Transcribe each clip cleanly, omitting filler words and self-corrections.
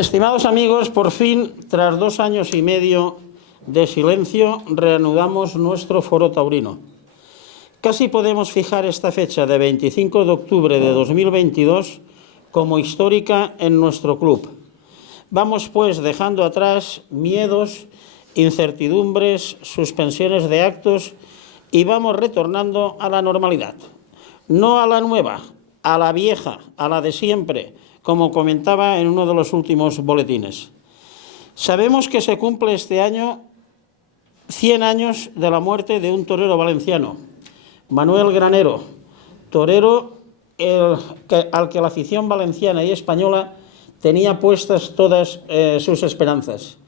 Estimados amigos, por fin, tras 2 años y medio de silencio, reanudamos nuestro foro taurino. Casi podemos fijar esta fecha de 25 de octubre de 2022 como histórica en nuestro club. Vamos pues dejando atrás miedos, incertidumbres, suspensiones de actos y vamos retornando a la normalidad. No a la nueva, a la vieja, a la de siempre, como comentaba en uno de los últimos boletines. Sabemos que se cumple este año 100 años de la muerte de un torero valenciano, Manuel Granero, torero al que la afición valenciana y española tenía puestas todas sus esperanzas,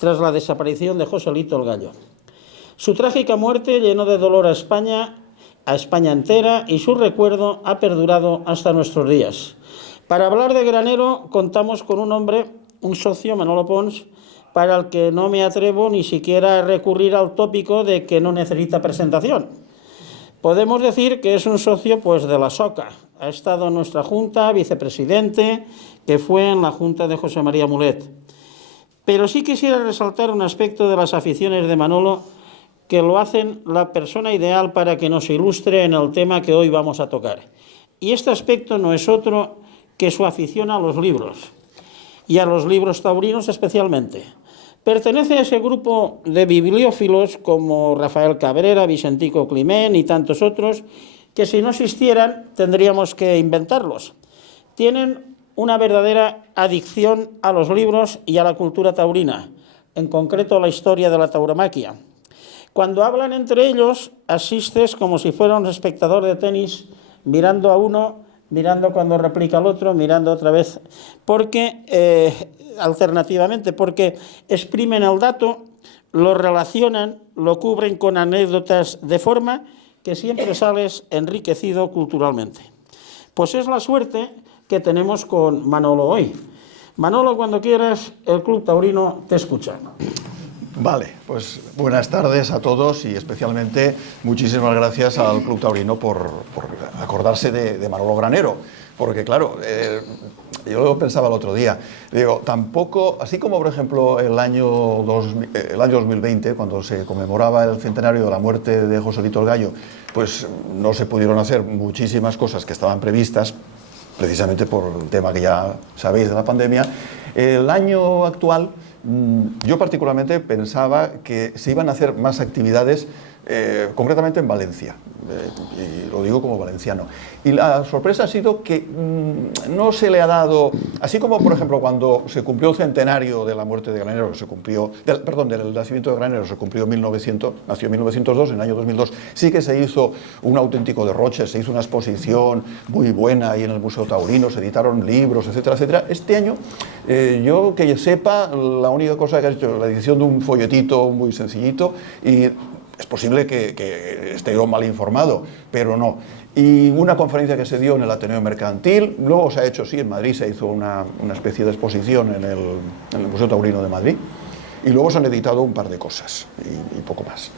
tras la desaparición de Joselito el Gallo. Su trágica muerte llenó de dolor a España entera, y su recuerdo ha perdurado hasta nuestros días. Para hablar de Granero contamos con un hombre, un socio, Manolo Pons, para el que no me atrevo ni siquiera a recurrir al tópico de que no necesita presentación. Podemos decir que es un socio pues de la Soca. Ha estado en nuestra junta, vicepresidente, que fue en la junta de José María Mulet. Pero sí quisiera resaltar un aspecto de las aficiones de Manolo que lo hacen la persona ideal para que nos ilustre en el tema que hoy vamos a tocar. Y este aspecto no es otro que su afición a los libros, y a los libros taurinos especialmente. Pertenece a ese grupo de bibliófilos como Rafael Cabrera, Vicentico Climent y tantos otros, que si no existieran tendríamos que inventarlos. Tienen una verdadera adicción a los libros y a la cultura taurina, en concreto a la historia de la tauromaquia. Cuando hablan entre ellos, asistes como si fuera un espectador de tenis, mirando a uno, mirando cuando replica al otro, mirando otra vez, porque alternativamente, porque exprimen el dato, lo relacionan, lo cubren con anécdotas de forma que siempre sales enriquecido culturalmente. Pues es la suerte que tenemos con Manolo hoy. Manolo, cuando quieras, el Club Taurino te escucha. Vale, pues buenas tardes a todos y especialmente muchísimas gracias al Club Taurino por acordarse de Manolo Granero, porque claro, yo lo pensaba el otro día, digo, tampoco, así como por ejemplo el año 2020, cuando se conmemoraba el centenario de la muerte de Joselito el Gallo, pues no se pudieron hacer muchísimas cosas que estaban previstas, precisamente por el tema que ya sabéis de la pandemia. El año actual, yo particularmente pensaba que se iban a hacer más actividades, concretamente en Valencia, y lo digo como valenciano. Y la sorpresa ha sido que no se le ha dado, así como por ejemplo cuando se cumplió el centenario de la muerte de Granero, del nacimiento de Granero, se cumplió nació en 1902, en el año 2002, sí que se hizo un auténtico derroche, se hizo una exposición muy buena ahí en el Museo Taurino, se editaron libros, etcétera, etcétera. Este año, yo que sepa, la única cosa que ha hecho es la edición de un folletito muy sencillito, y es posible que esté yo mal informado, pero no. Y una conferencia que se dio en el Ateneo Mercantil, luego se ha hecho, sí, en Madrid se hizo una especie de exposición en el Museo Taurino de Madrid, y luego se han editado un par de cosas, y poco más.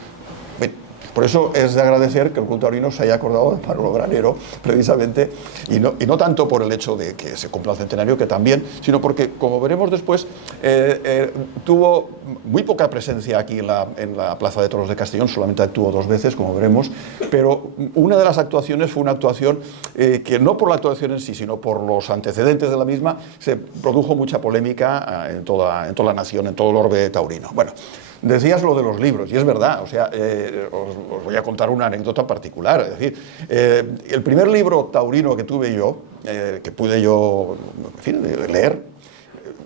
Bien. Por eso es de agradecer que el Club Taurino se haya acordado de Manolo Granero, precisamente, y no tanto por el hecho de que se cumpla el centenario, que también, sino porque, como veremos después, tuvo muy poca presencia aquí en la Plaza de Toros de Castellón, solamente actuó 2 veces, como veremos, pero una de las actuaciones fue una actuación que no por la actuación en sí, sino por los antecedentes de la misma, se produjo mucha polémica en toda la nación, en todo el orbe taurino. Bueno, decías lo de los libros, y es verdad, o sea, os voy a contar una anécdota particular, es decir, el primer libro taurino que tuve yo, que pude yo, en fin, leer,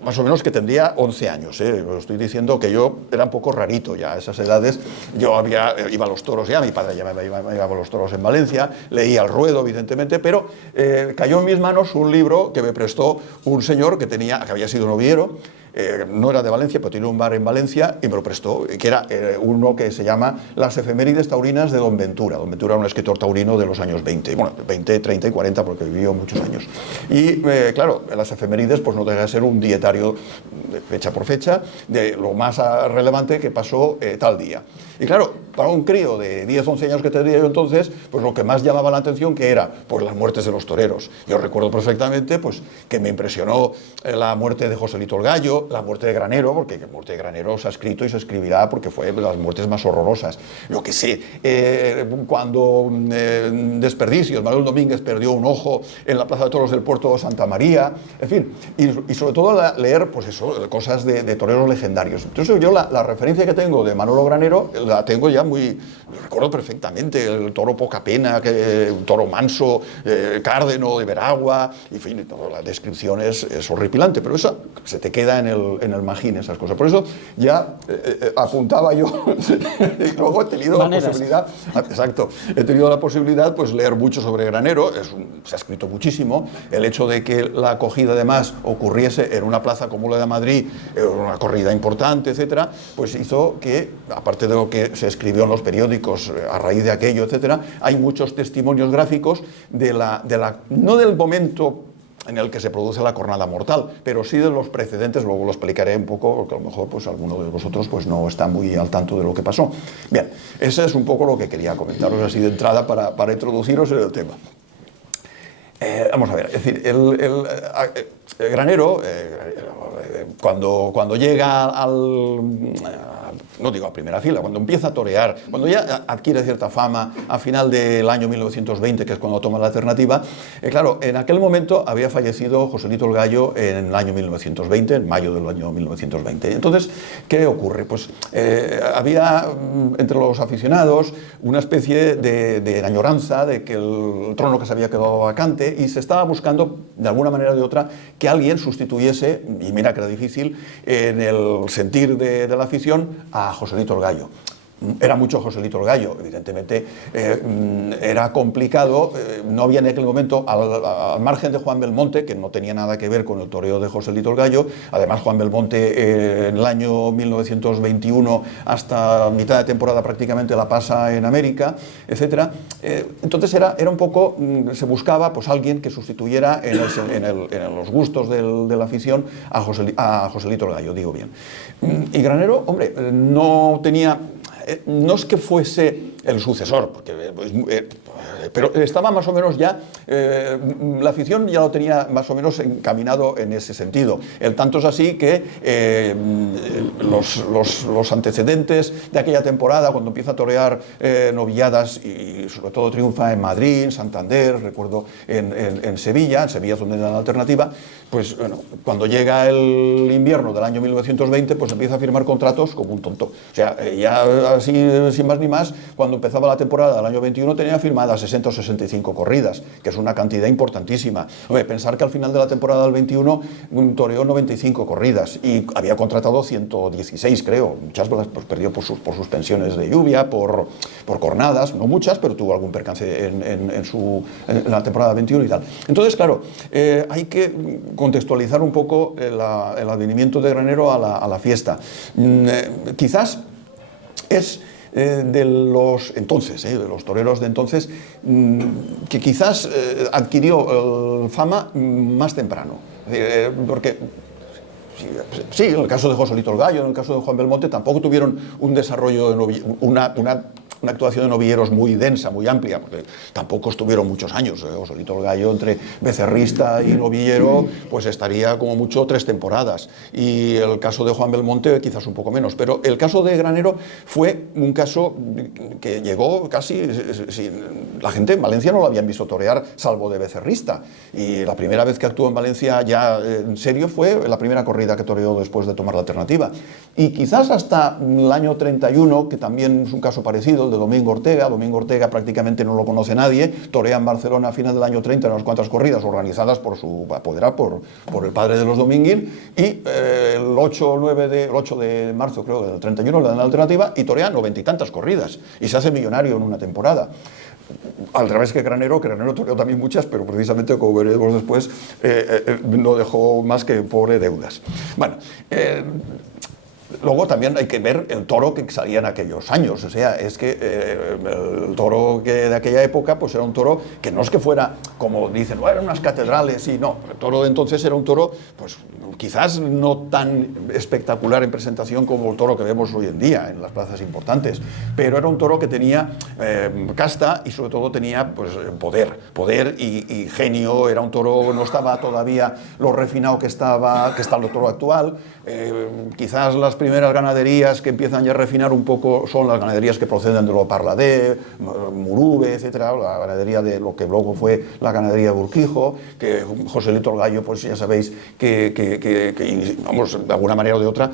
más o menos que tendría 11 años, os estoy diciendo que yo era un poco rarito ya a esas edades, yo iba a los toros ya, mi padre ya me iba a los toros en Valencia, leía al ruedo evidentemente, pero cayó en mis manos un libro que me prestó un señor que había sido noviero, no era de Valencia, pero tenía un bar en Valencia y me lo prestó, que era uno que se llama Las efemérides taurinas de Don Ventura. Don Ventura era un escritor taurino de los años 20, bueno, 20, 30 y 40 porque vivió muchos años. Y claro, las efemérides pues no deja de ser un dietario fecha por fecha de lo más relevante que pasó tal día. Y claro, para un crío de 10, 11 años que tendría yo entonces, pues lo que más llamaba la atención que era pues las muertes de los toreros. Yo recuerdo perfectamente pues que me impresionó la muerte de Joselito el Gallo, la muerte de Granero, porque la muerte de Granero se ha escrito y se escribirá porque fue de las muertes más horrorosas. Yo qué sé, cuando Desperdicios, Manuel Domínguez perdió un ojo en la Plaza de Toros del Puerto de Santa María, en fin, y sobre todo leer pues eso, cosas de toreros legendarios. Entonces yo la referencia que tengo de Manolo Granero la tengo ya muy, recuerdo perfectamente, el toro Poca Pena, un toro manso, Cárdeno de Veragua, en fin, la descripción es horripilante, pero eso se te queda en el magín, esas cosas. Por eso ya apuntaba yo, y luego he tenido la posibilidad, exacto, he tenido la posibilidad pues leer mucho sobre Granero, se ha escrito muchísimo, el hecho de que la acogida además ocurriese en una plaza como la de Madrid, una corrida importante, etcétera, pues hizo que, aparte de lo que se escribió en los periódicos a raíz de aquello, etcétera, hay muchos testimonios gráficos no del momento en el que se produce la cornada mortal, pero sí de los precedentes, luego lo explicaré un poco, porque a lo mejor pues alguno de vosotros pues no está muy al tanto de lo que pasó. Bien, ese es un poco lo que quería comentaros así de entrada para introduciros en el tema. Vamos a ver, es decir, el Granero, cuando llega no digo a primera fila, cuando empieza a torear, cuando ya adquiere cierta fama a final del año 1920, que es cuando toma la alternativa, claro, en aquel momento había fallecido Joselito el Gallo en el año 1920, en mayo del año 1920. Entonces, ¿qué ocurre? Pues había entre los aficionados una especie de añoranza de que el trono que se había quedado vacante y se estaba buscando, de alguna manera o de otra, que alguien sustituyese, y mira que era difícil, en el sentir de la afición, a Joselito el Gallo. Era mucho Joselito el Gallo, evidentemente era complicado, no había en aquel momento, al margen de Juan Belmonte, que no tenía nada que ver con el toreo de Joselito el Gallo, además Juan Belmonte en el año 1921 hasta mitad de temporada prácticamente la pasa en América, etc. Entonces era un poco, se buscaba pues alguien que sustituyera en los gustos de la afición a Joselito el Gallo, digo bien. Y Granero, hombre, no tenía... No es que fuese el sucesor, porque, pero estaba más o menos ya, la afición ya lo tenía más o menos encaminado en ese sentido. El tanto es así que los antecedentes de aquella temporada, cuando empieza a torear novilladas y sobre todo triunfa en Madrid, en Santander, recuerdo en Sevilla es donde era la alternativa, pues bueno, cuando llega el invierno del año 1920, pues empieza a firmar contratos como un tonto. O sea, ya así, sin más ni más, cuando empezaba la temporada del año 21 tenía firmadas 60 o 65 corridas, que es una cantidad importantísima. Hombre, pensar que al final de la temporada del 21 toreó 95 corridas y había contratado 116, creo. Muchas veces pues, perdió por suspensiones de lluvia, por cornadas, no muchas, pero tuvo algún percance en la temporada 21 y tal. Entonces, claro, hay que contextualizar un poco el advenimiento de Granero a la fiesta. Quizás es de los toreros de entonces, que quizás adquirió fama más temprano, porque sí, en el caso de Joselito el Gallo, en el caso de Juan Belmonte, tampoco tuvieron un desarrollo, una actuación de novilleros muy densa, muy amplia, porque tampoco estuvieron muchos años. Joselito el Gallo, entre becerrista y novillero, pues estaría como mucho 3 temporadas. Y el caso de Juan Belmonte, quizás un poco menos. Pero el caso de Granero fue un caso que llegó casi... la gente en Valencia no lo habían visto torear, salvo de becerrista. Y la primera vez que actuó en Valencia ya en serio fue la primera corrida que toreó después de tomar la alternativa. Y quizás hasta el año 31, que también es un caso parecido, de Domingo Ortega. Domingo Ortega prácticamente no lo conoce nadie, torea en Barcelona a final del año 30 unas cuantas corridas organizadas por su apoderado, por el padre de los Dominguín, y el 8 de marzo, creo, del 31 le dan la alternativa y torea 90 y tantas corridas y se hace millonario en una temporada. al revés que Granero toreó también muchas, pero precisamente, como veremos después, no dejó más que pobre deudas. Bueno, luego también hay que ver el toro que salía en aquellos años. O sea, es que el toro de aquella época pues era un toro que no es que fuera, como dicen, eran unas catedrales, y no. El toro de entonces era un toro, pues quizás no tan espectacular en presentación como el toro que vemos hoy en día en las plazas importantes, pero era un toro que tenía casta y sobre todo tenía pues, poder y genio. Era un toro, no estaba todavía lo refinado que está el toro actual. Quizás las primeras ganaderías que empiezan ya a refinar un poco son las ganaderías que proceden de Parladé, Murube, etcétera, la ganadería de lo que luego fue la ganadería de Urquijo, que Joselito el Gallo, pues ya sabéis que vamos, de alguna manera o de otra,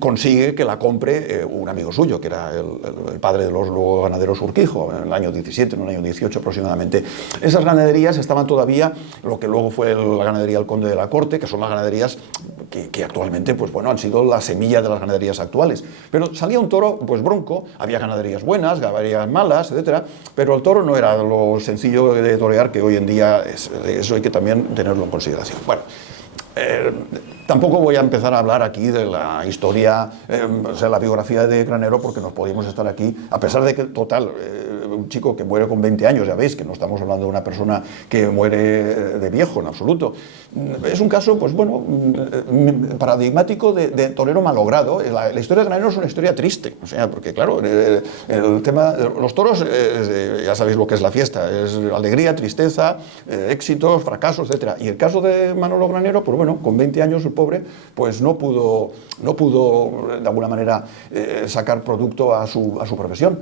consigue que la compre un amigo suyo, que era el padre de los luego ganaderos Urquijo, en el año 17, en el año 18 aproximadamente. Esas ganaderías estaban todavía, lo que luego fue la ganadería del Conde de la Corte, que son las ganaderías que actualmente pues, bueno, han sido la semilla de las ganaderías actuales. Pero salía un toro pues, bronco, había ganaderías buenas, ganaderías malas, etcétera, pero el toro no era lo sencillo de torear que hoy en día es. Eso hay que también tenerlo en consideración. Bueno, tampoco voy a empezar a hablar aquí de la historia, o sea, la biografía de Granero, porque nos podríamos estar aquí, a pesar de que, total, un chico que muere con 20 años, ya veis que no estamos hablando de una persona que muere de viejo en absoluto. Es un caso, pues bueno, paradigmático de torero malogrado. La historia de Granero es una historia triste, o sea, porque claro, el tema, los toros, ya sabéis lo que es la fiesta, es alegría, tristeza, éxitos, fracasos, etcétera. Y el caso de Manolo Granero, pues bueno, con 20 años el pobre, pues no pudo de alguna manera sacar producto a su profesión.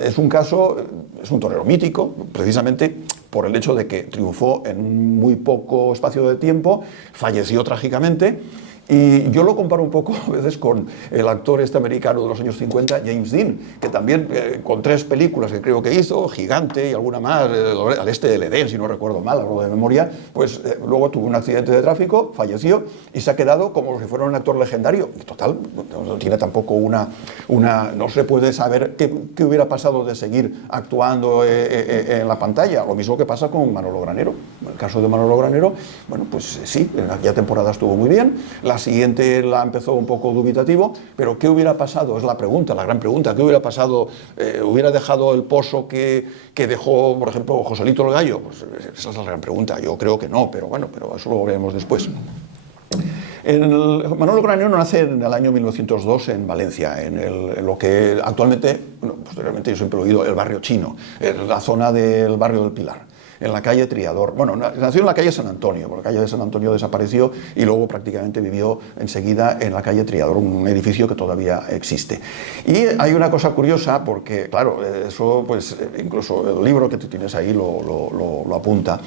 Es un caso, es un torero mítico, precisamente por el hecho de que triunfó en muy poco espacio de tiempo, falleció trágicamente. Y yo lo comparo un poco a veces con el actor americano de los años 50, James Dean, que también con 3 películas que creo que hizo, Gigante y alguna más, al este del Edén, si no recuerdo mal, algo de memoria, pues luego tuvo un accidente de tráfico, falleció y se ha quedado como si fuera un actor legendario. Y total, no tiene tampoco no se puede saber qué hubiera pasado de seguir actuando en la pantalla. Lo mismo que pasa con Manolo Granero. En el caso de Manolo Granero, bueno, pues sí, en aquella temporada estuvo muy bien. La siguiente la empezó un poco dubitativo, pero ¿qué hubiera pasado? Es la pregunta, la gran pregunta. ¿Qué hubiera pasado? ¿Hubiera dejado el pozo que dejó, por ejemplo, Joselito el Gallo? Pues esa es la gran pregunta. Yo creo que no, pero bueno, pero eso lo veremos después. Manolo Granero nace en el año 1902 en Valencia, en lo que actualmente, bueno, posteriormente yo siempre he oído el barrio chino, en la zona del barrio del Pilar, en la calle Triador. Bueno, nació en la calle San Antonio, porque la calle de San Antonio desapareció y luego prácticamente vivió enseguida en la calle Triador, un edificio que todavía existe. Y hay una cosa curiosa, porque claro, eso pues incluso el libro que tú tienes ahí lo apunta.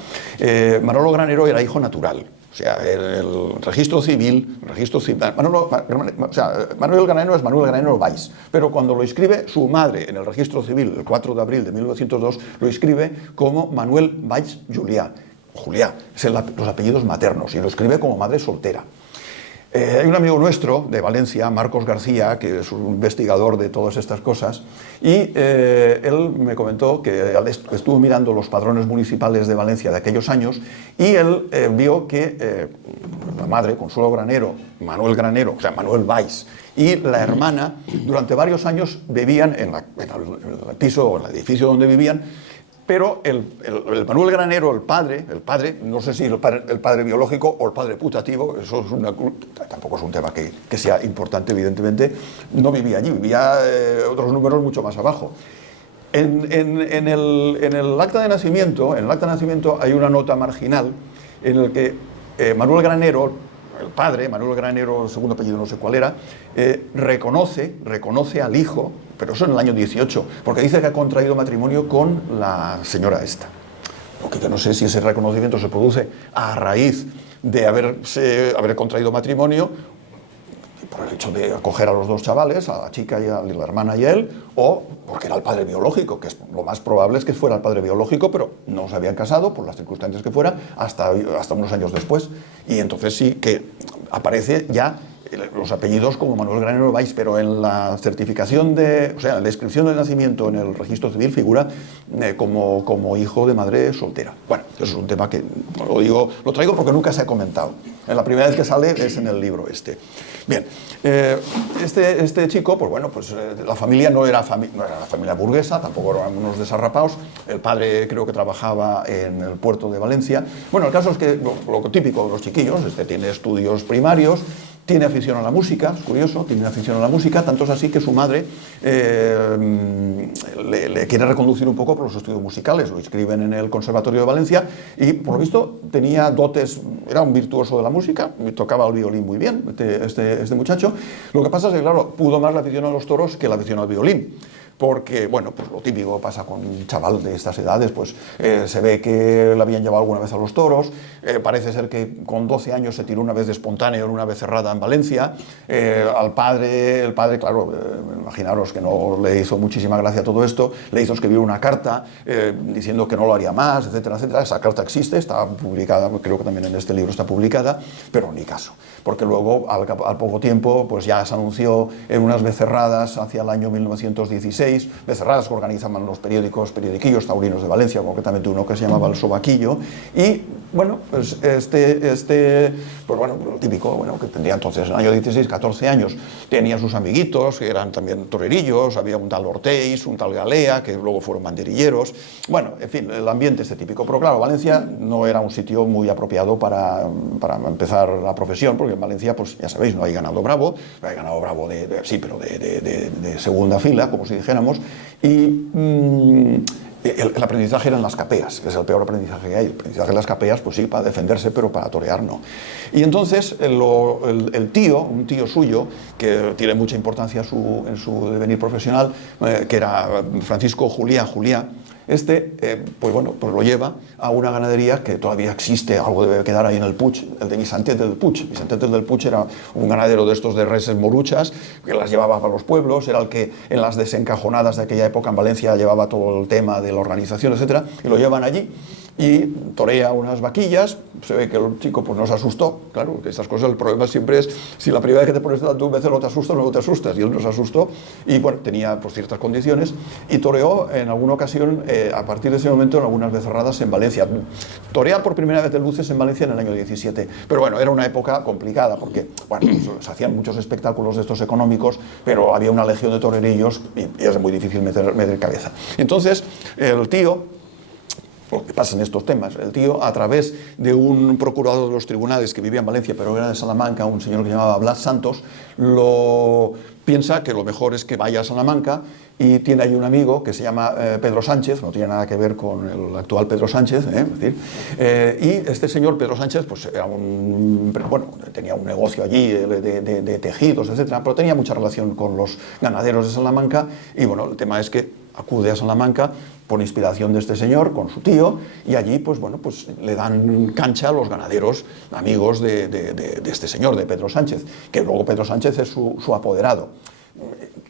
Manolo Granero era hijo natural. O sea, el registro civil, Manuel Granero es Manuel Granero Valls, pero cuando lo inscribe su madre en el registro civil, el 4 de abril de 1902, lo inscribe como Manuel Valls Julià, son los apellidos maternos, y lo escribe como madre soltera. Hay un amigo nuestro de Valencia, Marcos García, que es un investigador de todas estas cosas, y él me comentó que estuvo mirando los padrones municipales de Valencia de aquellos años y él vio que la madre, Consuelo Granero, Manuel Granero, o sea, Manuel Valls, y la hermana, durante varios años vivían en el piso o en el edificio donde vivían. Pero el Manuel Granero, el padre, no sé si el padre biológico o el padre putativo, eso es tampoco es un tema que sea importante, evidentemente, no vivía allí, vivía otros números mucho más abajo. En el acta de nacimiento, hay una nota marginal en el que Manuel Granero, el padre, Manuel Granero, el segundo apellido no sé cuál era, reconoce al hijo, pero eso en el año 18, porque dice que ha contraído matrimonio con la señora esta. Aunque yo no sé si ese reconocimiento se produce a raíz de haber contraído matrimonio, por el hecho de acoger a los 2 chavales, a la chica y a la hermana y a él, o porque era el padre biológico, que lo más probable es que fuera el padre biológico, pero no se habían casado, por las circunstancias que fuera, hasta unos años después. Y entonces sí que aparece ya los apellidos como Manuel Granero Valls, pero en la certificación o sea, en la inscripción de nacimiento en el registro civil figura como hijo de madre soltera. Bueno, eso es un tema que lo traigo porque nunca se ha comentado. La primera vez que sale es en el libro este. Bien, este chico, pues bueno, pues la familia no era la familia burguesa, tampoco eran unos desarrapados. El padre creo que trabajaba en el puerto de Valencia. Bueno, el caso es que lo típico de los chiquillos, tiene estudios primarios, tiene afición a la música, es curioso, tiene afición a la música, tanto es así que su madre le quiere reconducir un poco por los estudios musicales, lo inscriben en el Conservatorio de Valencia y por lo visto tenía dotes, era un virtuoso de la música, tocaba el violín muy bien, este muchacho. Lo que pasa es que, claro, pudo más la afición a los toros que la afición al violín. Porque, bueno, pues lo típico pasa con un chaval de estas edades, pues se ve que le habían llevado alguna vez a los toros, parece ser que con 12 años se tiró una vez de espontáneo en una becerrada en Valencia, el padre, claro, imaginaros que no le hizo muchísima gracia todo esto, le hizo escribir una carta diciendo que no lo haría más, etcétera, etcétera. Esa carta existe, está publicada, creo que también en este libro está publicada, pero ni caso, porque luego al poco tiempo pues ya se anunció en unas becerradas hacia el año 1916, becerradas que organizaban los periodiquillos taurinos de Valencia, concretamente uno que se llamaba El Sobaquillo, y bueno, pues pues bueno, lo típico, bueno, que tendría entonces en el año 16, 14 años, tenía sus amiguitos, que eran también torerillos, había un tal Ortéis, un tal Galea, que luego fueron banderilleros, bueno, en fin, el ambiente típico, pero claro, Valencia no era un sitio muy apropiado para empezar la profesión, porque en Valencia, pues ya sabéis, no hay ganado bravo, sí, pero de segunda fila, como si dijéramos, y el aprendizaje era en las capeas, que es el peor aprendizaje que hay. El aprendizaje en las capeas, pues sí, para defenderse, pero para torear no. Y entonces el tío, un tío suyo, que tiene mucha importancia en su devenir profesional, que era Francisco Juliá, pues bueno, pues lo lleva a una ganadería que todavía existe, algo debe quedar ahí en el Puig, el de Vicentet del Puig. Vicentet del Puig era un ganadero de estos de reses moruchas, que las llevaba para los pueblos, era el que en las desencajonadas de aquella época en Valencia llevaba todo el tema de la organización, etcétera, y lo llevan allí y torea unas vaquillas. Se ve que el chico pues no se asustó, claro, que estas cosas, el problema siempre es si la primera vez que te pones delante de un becerro te asustas o no te asustas, y él no se asustó y bueno, tenía pues ciertas condiciones y toreó en alguna ocasión, a partir de ese momento, en algunas becerradas en Valencia. Torea por primera vez de luces en Valencia en el año 17, pero bueno, era una época complicada porque, bueno, pues, se hacían muchos espectáculos de estos económicos, pero había una legión de torerillos y es muy difícil meter cabeza. Entonces, el tío, lo que pasa en estos temas, el tío, a través de un procurador de los tribunales que vivía en Valencia, pero era de Salamanca, un señor que se llamaba Blas Santos, piensa que lo mejor es que vaya a Salamanca y tiene ahí un amigo que se llama Pedro Sánchez, no tiene nada que ver con el actual Pedro Sánchez, es decir, y este señor Pedro Sánchez pues era tenía un negocio allí de tejidos, etcétera, pero tenía mucha relación con los ganaderos de Salamanca y bueno, el tema es que acude a Salamanca por inspiración de este señor, con su tío, y allí, pues bueno, pues le dan cancha a los ganaderos amigos de este señor, de Pedro Sánchez, que luego Pedro Sánchez es su apoderado.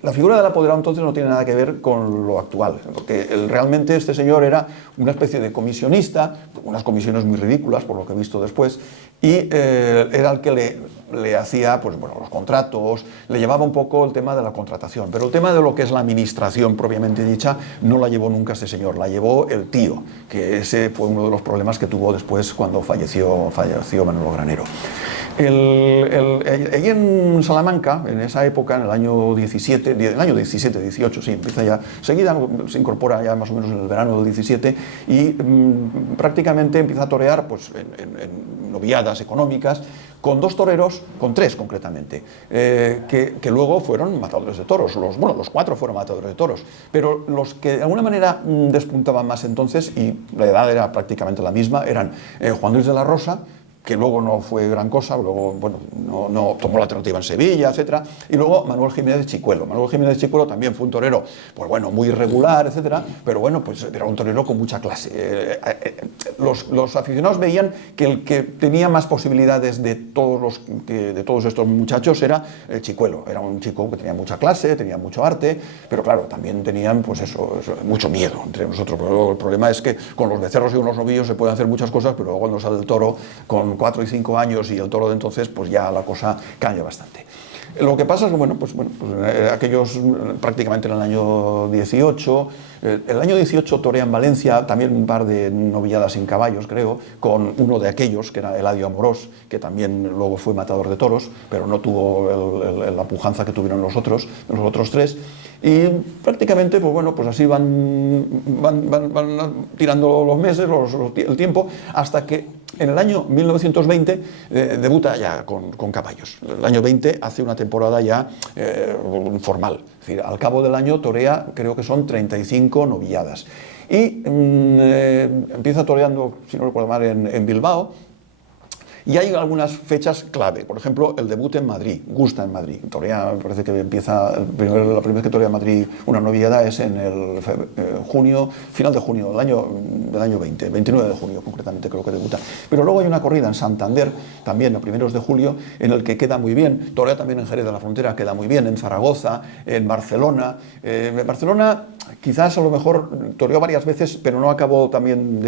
La figura del apoderado entonces no tiene nada que ver con lo actual, porque realmente este señor era una especie de comisionista, unas comisiones muy ridículas por lo que he visto después, y era el que le hacía pues, bueno, los contratos, le llevaba un poco el tema de la contratación, pero el tema de lo que es la administración propiamente dicha no la llevó nunca este señor, la llevó el tío, que ese fue uno de los problemas que tuvo después cuando falleció Manolo Granero. Allí en Salamanca, en esa época, en el año 17-18, sí, empieza ya, seguida se incorpora ya más o menos en el verano del 17 y prácticamente empieza a torear pues, en noviadas económicas con dos toreros, con tres concretamente, que luego fueron matadores de toros. Los cuatro fueron matadores de toros, pero los que de alguna manera despuntaban más entonces, y la edad era prácticamente la misma, eran Juan Luis de la Rosa, que luego no fue gran cosa, luego bueno, no tomó la alternativa en Sevilla, etcétera, y luego Manuel Jiménez de Chicuelo. Manuel Jiménez de Chicuelo también fue un torero, pues bueno, muy irregular, etcétera, pero bueno, pues era un torero con mucha clase. Los aficionados veían que el que tenía más posibilidades de todos estos muchachos era Chicuelo. Era un chico que tenía mucha clase, tenía mucho arte, pero claro, también tenían pues eso mucho miedo entre nosotros. Pero el problema es que con los becerros y con los novillos se pueden hacer muchas cosas, pero luego cuando sale el toro con con 4 y 5 años y el toro de entonces, pues ya la cosa cambia bastante. Lo que pasa es que, aquellos prácticamente en el año 18, el año 18 torea en Valencia también un par de novilladas sin caballos, creo, con uno de aquellos, que era Eladio Amorós, que también luego fue matador de toros, pero no tuvo la pujanza que tuvieron los otros tres. Y prácticamente, pues así van tirando los meses, el tiempo, hasta que en el año 1920 debuta ya con caballos. El año 20 hace una temporada ya formal. Es decir, al cabo del año torea, creo que son 35 novilladas. Y empieza toreando, si no recuerdo mal, en Bilbao. Y hay algunas fechas clave, por ejemplo, el debut en Madrid, gusta en Madrid. Torea, me parece que empieza, la primera vez que torea en Madrid una novillada es en el final de junio del año 20, 29 de junio concretamente creo que debuta. Pero luego hay una corrida en Santander, también a primeros de julio, en el que queda muy bien. Torea también en Jerez de la Frontera, queda muy bien, en Zaragoza, en Barcelona. En Barcelona quizás a lo mejor toreó varias veces, pero no acabó también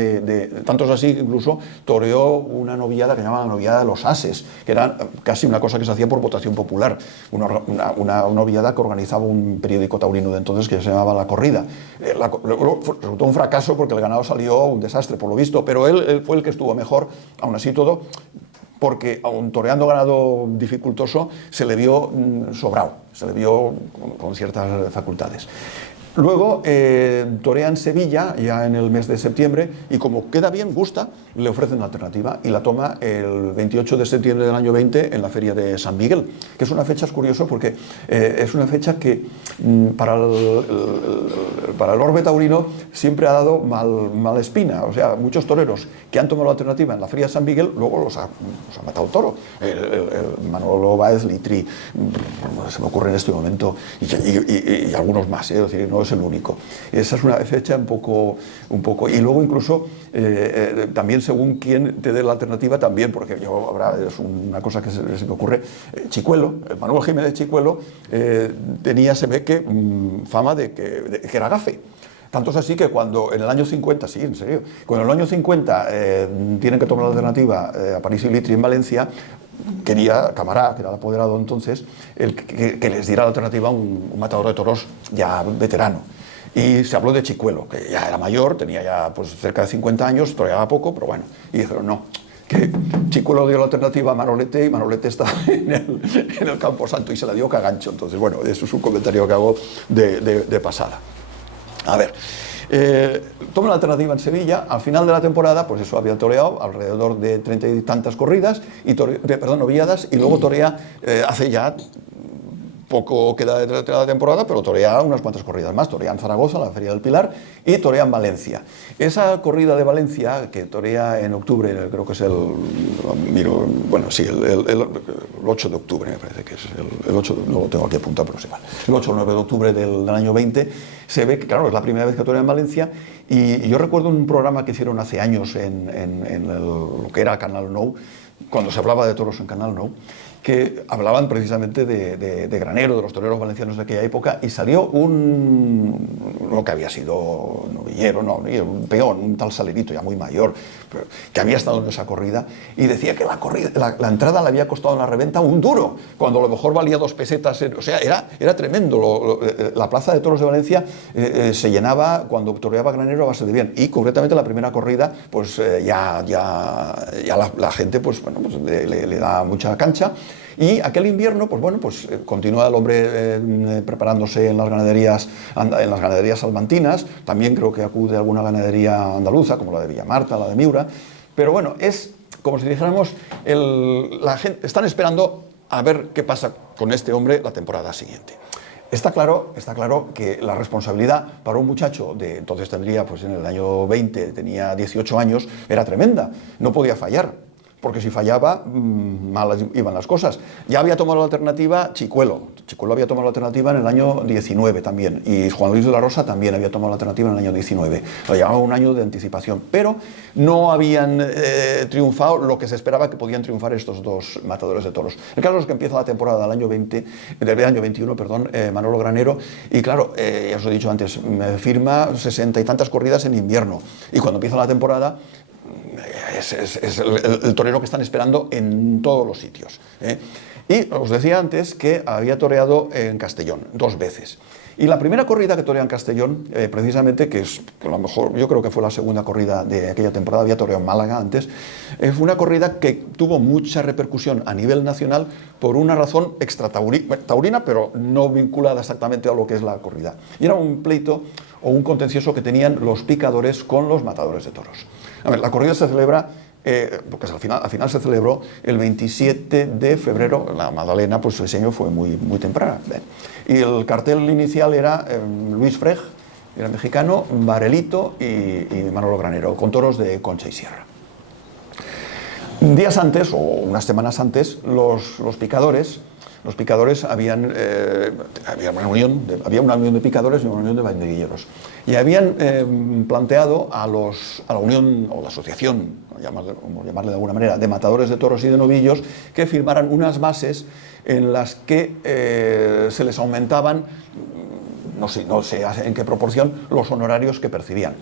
tantos así, incluso toreó una novillada que llamaban novillada de los ases, que era casi una cosa que se hacía por votación popular, una novillada que organizaba un periódico taurino de entonces que se llamaba La Corrida. Resultó un fracaso porque el ganado salió un desastre, por lo visto, pero él fue el que estuvo mejor, aún así todo, porque aun toreando ganado dificultoso se le vio sobrado, se le vio con ciertas facultades. Luego torea en Sevilla, ya en el mes de septiembre, y como queda bien, gusta, le ofrecen la alternativa y la toma el 28 de septiembre del año 20 en la feria de San Miguel, que es una fecha, es curioso, porque es una fecha que para el orbe taurino siempre ha dado mala espina. O sea, muchos toreros que han tomado la alternativa en la feria de San Miguel, luego los ha matado el toro. El Manolo Báez Litri, se me ocurre en este momento, y algunos más, es decir, no es el único. Esa es una fecha un poco y luego incluso también según quién te dé la alternativa también, porque es una cosa que se me ocurre. Chicuelo, Manuel Jiménez Chicuelo se ve que fama de que era gafe. Tanto es así que cuando en el año 50, sí, en serio, cuando en el año 50 tienen que tomar la alternativa a París y Litri en Valencia, quería Camará, que era el apoderado entonces, que les diera la alternativa a un matador de toros ya veterano. Y se habló de Chicuelo, que ya era mayor, tenía ya pues cerca de 50 años, toreaba poco, pero bueno. Y dijeron, no, que Chicuelo dio la alternativa a Manolete y Manolete estaba en el Camposanto y se la dio cagancho. Entonces, bueno, eso es un comentario que hago de pasada. A ver, toma la alternativa en Sevilla. Al final de la temporada, pues eso, había toreado alrededor de 30 y tantas corridas, novilladas, y luego torea, hace ya poco queda de la temporada, pero torea unas cuantas corridas más. Torea en Zaragoza, la Feria del Pilar, y torea en Valencia. Esa corrida de Valencia, que torea en octubre, creo que es el 8 de octubre, me parece que es el 8, no lo tengo aquí apuntado, pero sí, vale. El 8 o 9 de octubre del año 20, se ve que, claro, es la primera vez que torea en Valencia, y yo recuerdo un programa que hicieron hace años en lo que era Canal Nou, cuando se hablaba de toros en Canal Nou, que hablaban precisamente de Granero, de los toreros valencianos de aquella época, y salió lo que había sido novillero, un peón, un tal Salerito ya muy mayor, que había estado en esa corrida, y decía que la entrada le había costado en la reventa un duro, cuando a lo mejor valía 2 pesetas, o sea, era tremendo. La plaza de toros de Valencia se llenaba cuando toreaba Granero a base de bien, y concretamente la primera corrida, pues ya la gente pues le da mucha cancha. Y aquel invierno, pues continúa el hombre preparándose en las ganaderías salmantinas. También creo que acude a alguna ganadería andaluza, como la de Villamarta, la de Miura. Pero bueno, es como si dijéramos, la gente están esperando a ver qué pasa con este hombre la temporada siguiente. Está claro que la responsabilidad para un muchacho de entonces tendría, pues en el año 20, tenía 18 años, era tremenda, no podía fallar. Porque si fallaba, mal iban las cosas. Ya había tomado la alternativa Chicuelo. Chicuelo había tomado la alternativa en el año 19 también. Y Juan Luis de la Rosa también había tomado la alternativa en el año 19. Lo llevaba un año de anticipación. Pero no habían triunfado lo que se esperaba que podían triunfar estos dos matadores de toros. El caso es que empieza la temporada del año 21, Manolo Granero. Y claro, ya os he dicho antes, me firma 60 y tantas corridas en invierno. Y cuando empieza la temporada, es el torero que están esperando en todos los sitios. Y os decía antes que había toreado en Castellón 2 veces. Y la primera corrida que torea en Castellón, precisamente, que a lo mejor yo creo que fue la segunda corrida de aquella temporada, había toreado en Málaga antes, fue una corrida que tuvo mucha repercusión a nivel nacional por una razón extrataurina, pero no vinculada exactamente a lo que es la corrida. Y era un pleito o un contencioso que tenían los picadores con los matadores de toros. A ver, la corrida se celebra, porque al final se celebró el 27 de febrero, la Magdalena, pues su diseño fue muy temprana. Y el cartel inicial era Luis Freg, era mexicano, Barelito y Manolo Granero, con toros de Concha y Sierra. Días antes, o unas semanas antes, los picadores había una unión de picadores y una unión de banderilleros. Y habían planteado a la unión o la asociación, llamarle de alguna manera, de matadores de toros y de novillos, que firmaran unas bases en las que se les aumentaban, no sé en qué proporción, los honorarios que percibían.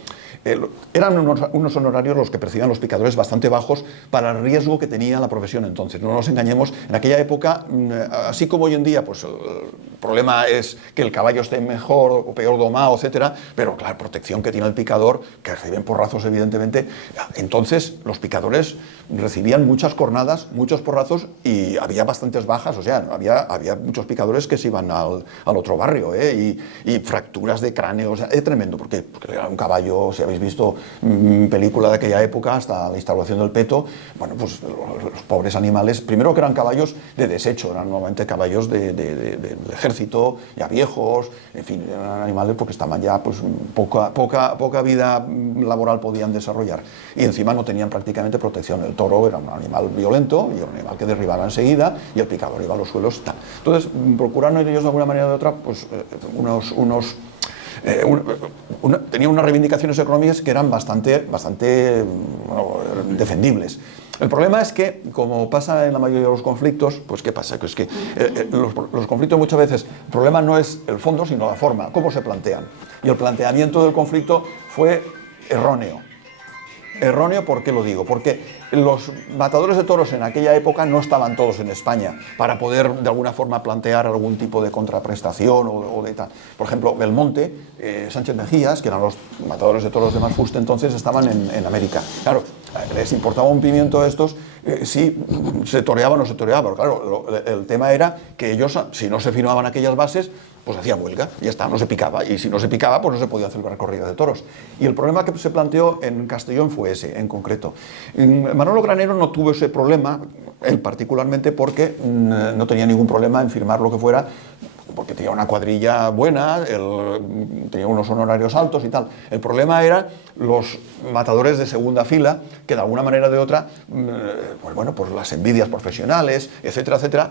Eran unos honorarios los que percibían los picadores bastante bajos para el riesgo que tenía la profesión entonces. No nos engañemos, en aquella época, así como hoy en día, pues el problema es que el caballo esté mejor o peor domado, etcétera, pero claro, la protección que tiene el picador, que reciben porrazos evidentemente, entonces los picadores recibían muchas cornadas, muchos porrazos y había bastantes bajas, o sea, había muchos picadores que se iban al otro barrio, y fracturas de cráneo, o sea, es tremendo, porque era un caballo, si habéis visto película de aquella época, hasta la instalación del peto, bueno, pues los pobres animales, primero que eran caballos de desecho, eran normalmente caballos del ejército, ya viejos, en fin, eran animales porque estaban ya, pues poca vida laboral podían desarrollar, y encima no tenían prácticamente protección. El toro era un animal violento, y un animal que derribaba enseguida, y el picador iba a los suelos y tal. Entonces, procuraron ellos de alguna manera o de otra, pues tenía unas reivindicaciones económicas que eran bastante defendibles. El problema es que, como pasa en la mayoría de los conflictos, pues ¿qué pasa? Pues que los conflictos muchas veces, el problema no es el fondo, sino la forma, cómo se plantean. Y el planteamiento del conflicto fue erróneo. Erróneo, ¿por qué lo digo? Porque los matadores de toros en aquella época no estaban todos en España para poder de alguna forma plantear algún tipo de contraprestación o de tal. Por ejemplo, Belmonte, Sánchez Mejías, que eran los matadores de toros de más fuste entonces, estaban en América. Claro, les importaba un pimiento a estos si se toreaba o no se toreaba, pero claro, el tema era que ellos, si no se firmaban aquellas bases, pues hacía huelga, y ya está, no se picaba, y si no se picaba, pues no se podía celebrar corrida de toros. Y el problema que se planteó en Castellón fue ese, en concreto. Manolo Granero no tuvo ese problema, él particularmente, porque no tenía ningún problema en firmar lo que fuera, porque tenía una cuadrilla buena, tenía unos honorarios altos y tal. El problema era los matadores de segunda fila, que de alguna manera o de otra, pues bueno, pues las envidias profesionales, etcétera, etcétera,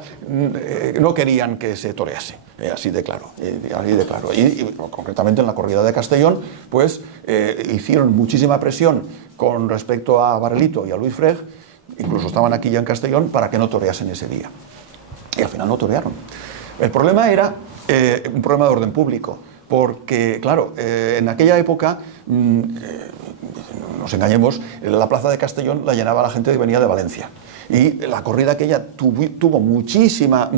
no querían que se torease, así de claro. Y concretamente en la corrida de Castellón, pues hicieron muchísima presión con respecto a Barelito y a Luis Freg, incluso estaban aquí ya en Castellón, para que no toreasen ese día. Y al final no torearon. El problema era un problema de orden público, porque, claro, en aquella época, no nos engañemos, la plaza de Castellón la llenaba la gente que venía de Valencia. Y la corrida aquella tuvo muchísima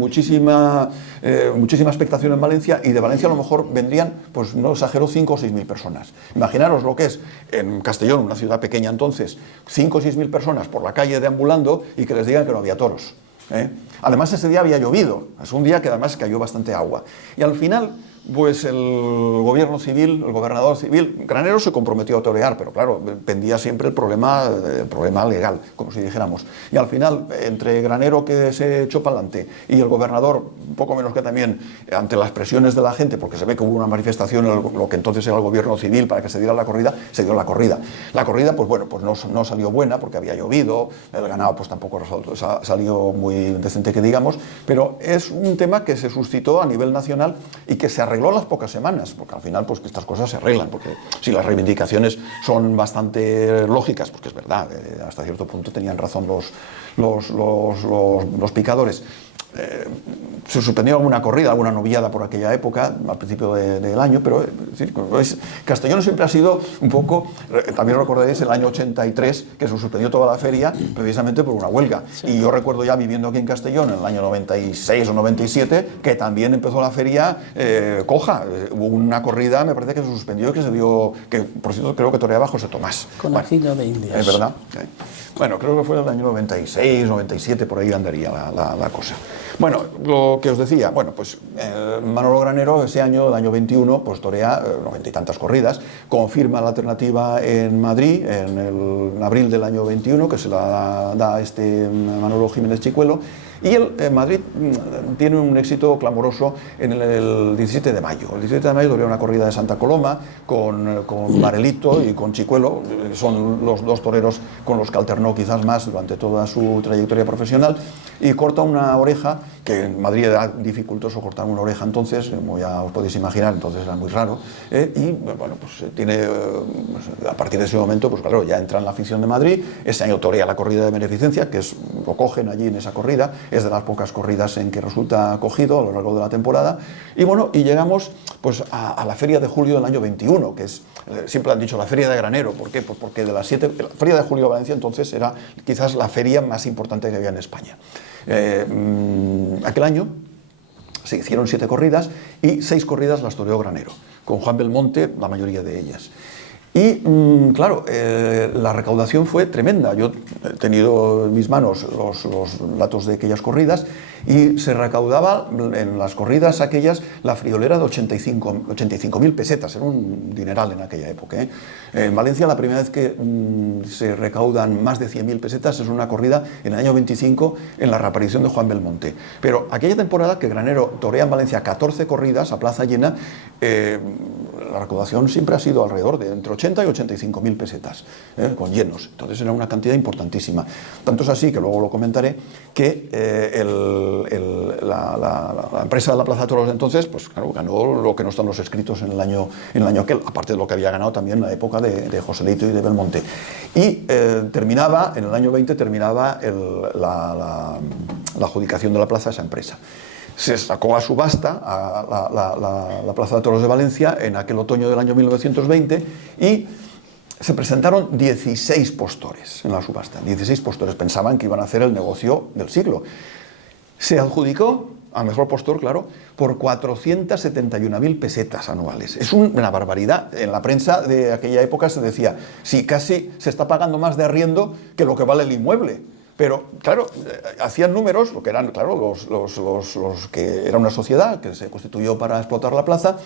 expectación en Valencia, y de Valencia a lo mejor vendrían, pues no exagero, 5 o 6 mil personas. Imaginaros lo que es en Castellón, una ciudad pequeña entonces, 5 o 6 mil personas por la calle deambulando y que les digan que no había toros. Además, ese día había llovido, es un día que además cayó bastante agua. Y al final, pues el gobernador civil, Granero se comprometió a torear, pero claro, pendía siempre el problema legal, como si dijéramos. Y al final, entre Granero, que se echó para adelante, y el gobernador, un poco menos que también, ante las presiones de la gente, porque se ve que hubo una manifestación en lo que entonces era el gobierno civil para que se diera la corrida, se dio la corrida. La corrida, pues bueno, pues no salió buena porque había llovido, el ganado pues tampoco salió muy decente que digamos, pero es un tema que se suscitó a nivel nacional y que se arregló en las pocas semanas, porque al final pues que estas cosas se arreglan, porque si las reivindicaciones son bastante lógicas, porque es verdad, hasta cierto punto tenían razón los picadores, se suspendió alguna corrida, alguna novillada por aquella época, al principio del año, pero es decir, Castellón siempre ha sido un poco, también recordaréis el año 83, que se suspendió toda la feria precisamente por una huelga. Sí. Y yo recuerdo ya viviendo aquí en Castellón en el año 96 o 97, que también empezó la feria coja. Hubo una corrida, me parece que se suspendió, que se dio, que por cierto creo que toreaba José Tomás. Conejillo de Indias. Es verdad. Bueno, creo que fue en el año 96, 97, por ahí andaría la cosa. Bueno, lo que os decía, bueno, pues Manolo Granero ese año, el año 21, pues torea 90 y tantas corridas, confirma la alternativa en Madrid en abril del año 21, que se la da Manolo Jiménez Chicuelo, y en Madrid tiene un éxito clamoroso en el 17 de mayo. El 17 de mayo torea una corrida de Santa Coloma con Marelito y con Chicuelo, son los dos toreros con los que alternó quizás más durante toda su trayectoria profesional, y corta una oreja, que en Madrid era dificultoso cortar una oreja entonces, como ya os podéis imaginar, entonces era muy raro, y bueno, pues tiene, a partir de ese momento, pues claro, ya entra en la afición de Madrid. Ese año torea la corrida de beneficencia, que lo cogen allí en esa corrida, es de las pocas corridas en que resulta acogido a lo largo de la temporada, y bueno, y llegamos pues a la feria de julio del año 21, que es, siempre han dicho, la feria de Granero. ¿Por qué? Pues porque de las 7, la feria de julio de Valencia entonces era quizás la feria más importante que había en España. Aquel año se hicieron 7 corridas y 6 corridas las toreó Granero, con Juan Belmonte la mayoría de ellas. Y claro, la recaudación fue tremenda. Yo he tenido en mis manos los datos de aquellas corridas, y se recaudaba en las corridas aquellas la friolera de 85.000 pesetas, era un dineral en aquella época. En Valencia la primera vez que se recaudan más de 100.000 pesetas es una corrida en el año 25 en la reaparición de Juan Belmonte. Pero aquella temporada que Granero torea en Valencia 14 corridas a plaza llena, la recaudación siempre ha sido alrededor de entre 80 y 85.000 pesetas, con llenos. Entonces era una cantidad importantísima. Tanto es así, que luego lo comentaré, que la empresa de la Plaza de Toros de entonces, pues claro, ganó lo que no están los escritos en el año aquel, aparte de lo que había ganado también en la época de Joselito y de Belmonte. Y terminaba, en el año 20, terminaba la adjudicación de la plaza a esa empresa. Se sacó a subasta a la Plaza de Toros de Valencia en aquel otoño del año 1920, y se presentaron 16 postores en la subasta. 16 postores pensaban que iban a hacer el negocio del siglo. Se adjudicó al mejor postor, claro, por 471.000 pesetas anuales. Es una barbaridad. En la prensa de aquella época se decía, sí, casi se está pagando más de arriendo que lo que vale el inmueble. Pero, claro, hacían números, lo que eran, claro, los que era una sociedad que se constituyó para explotar la plaza,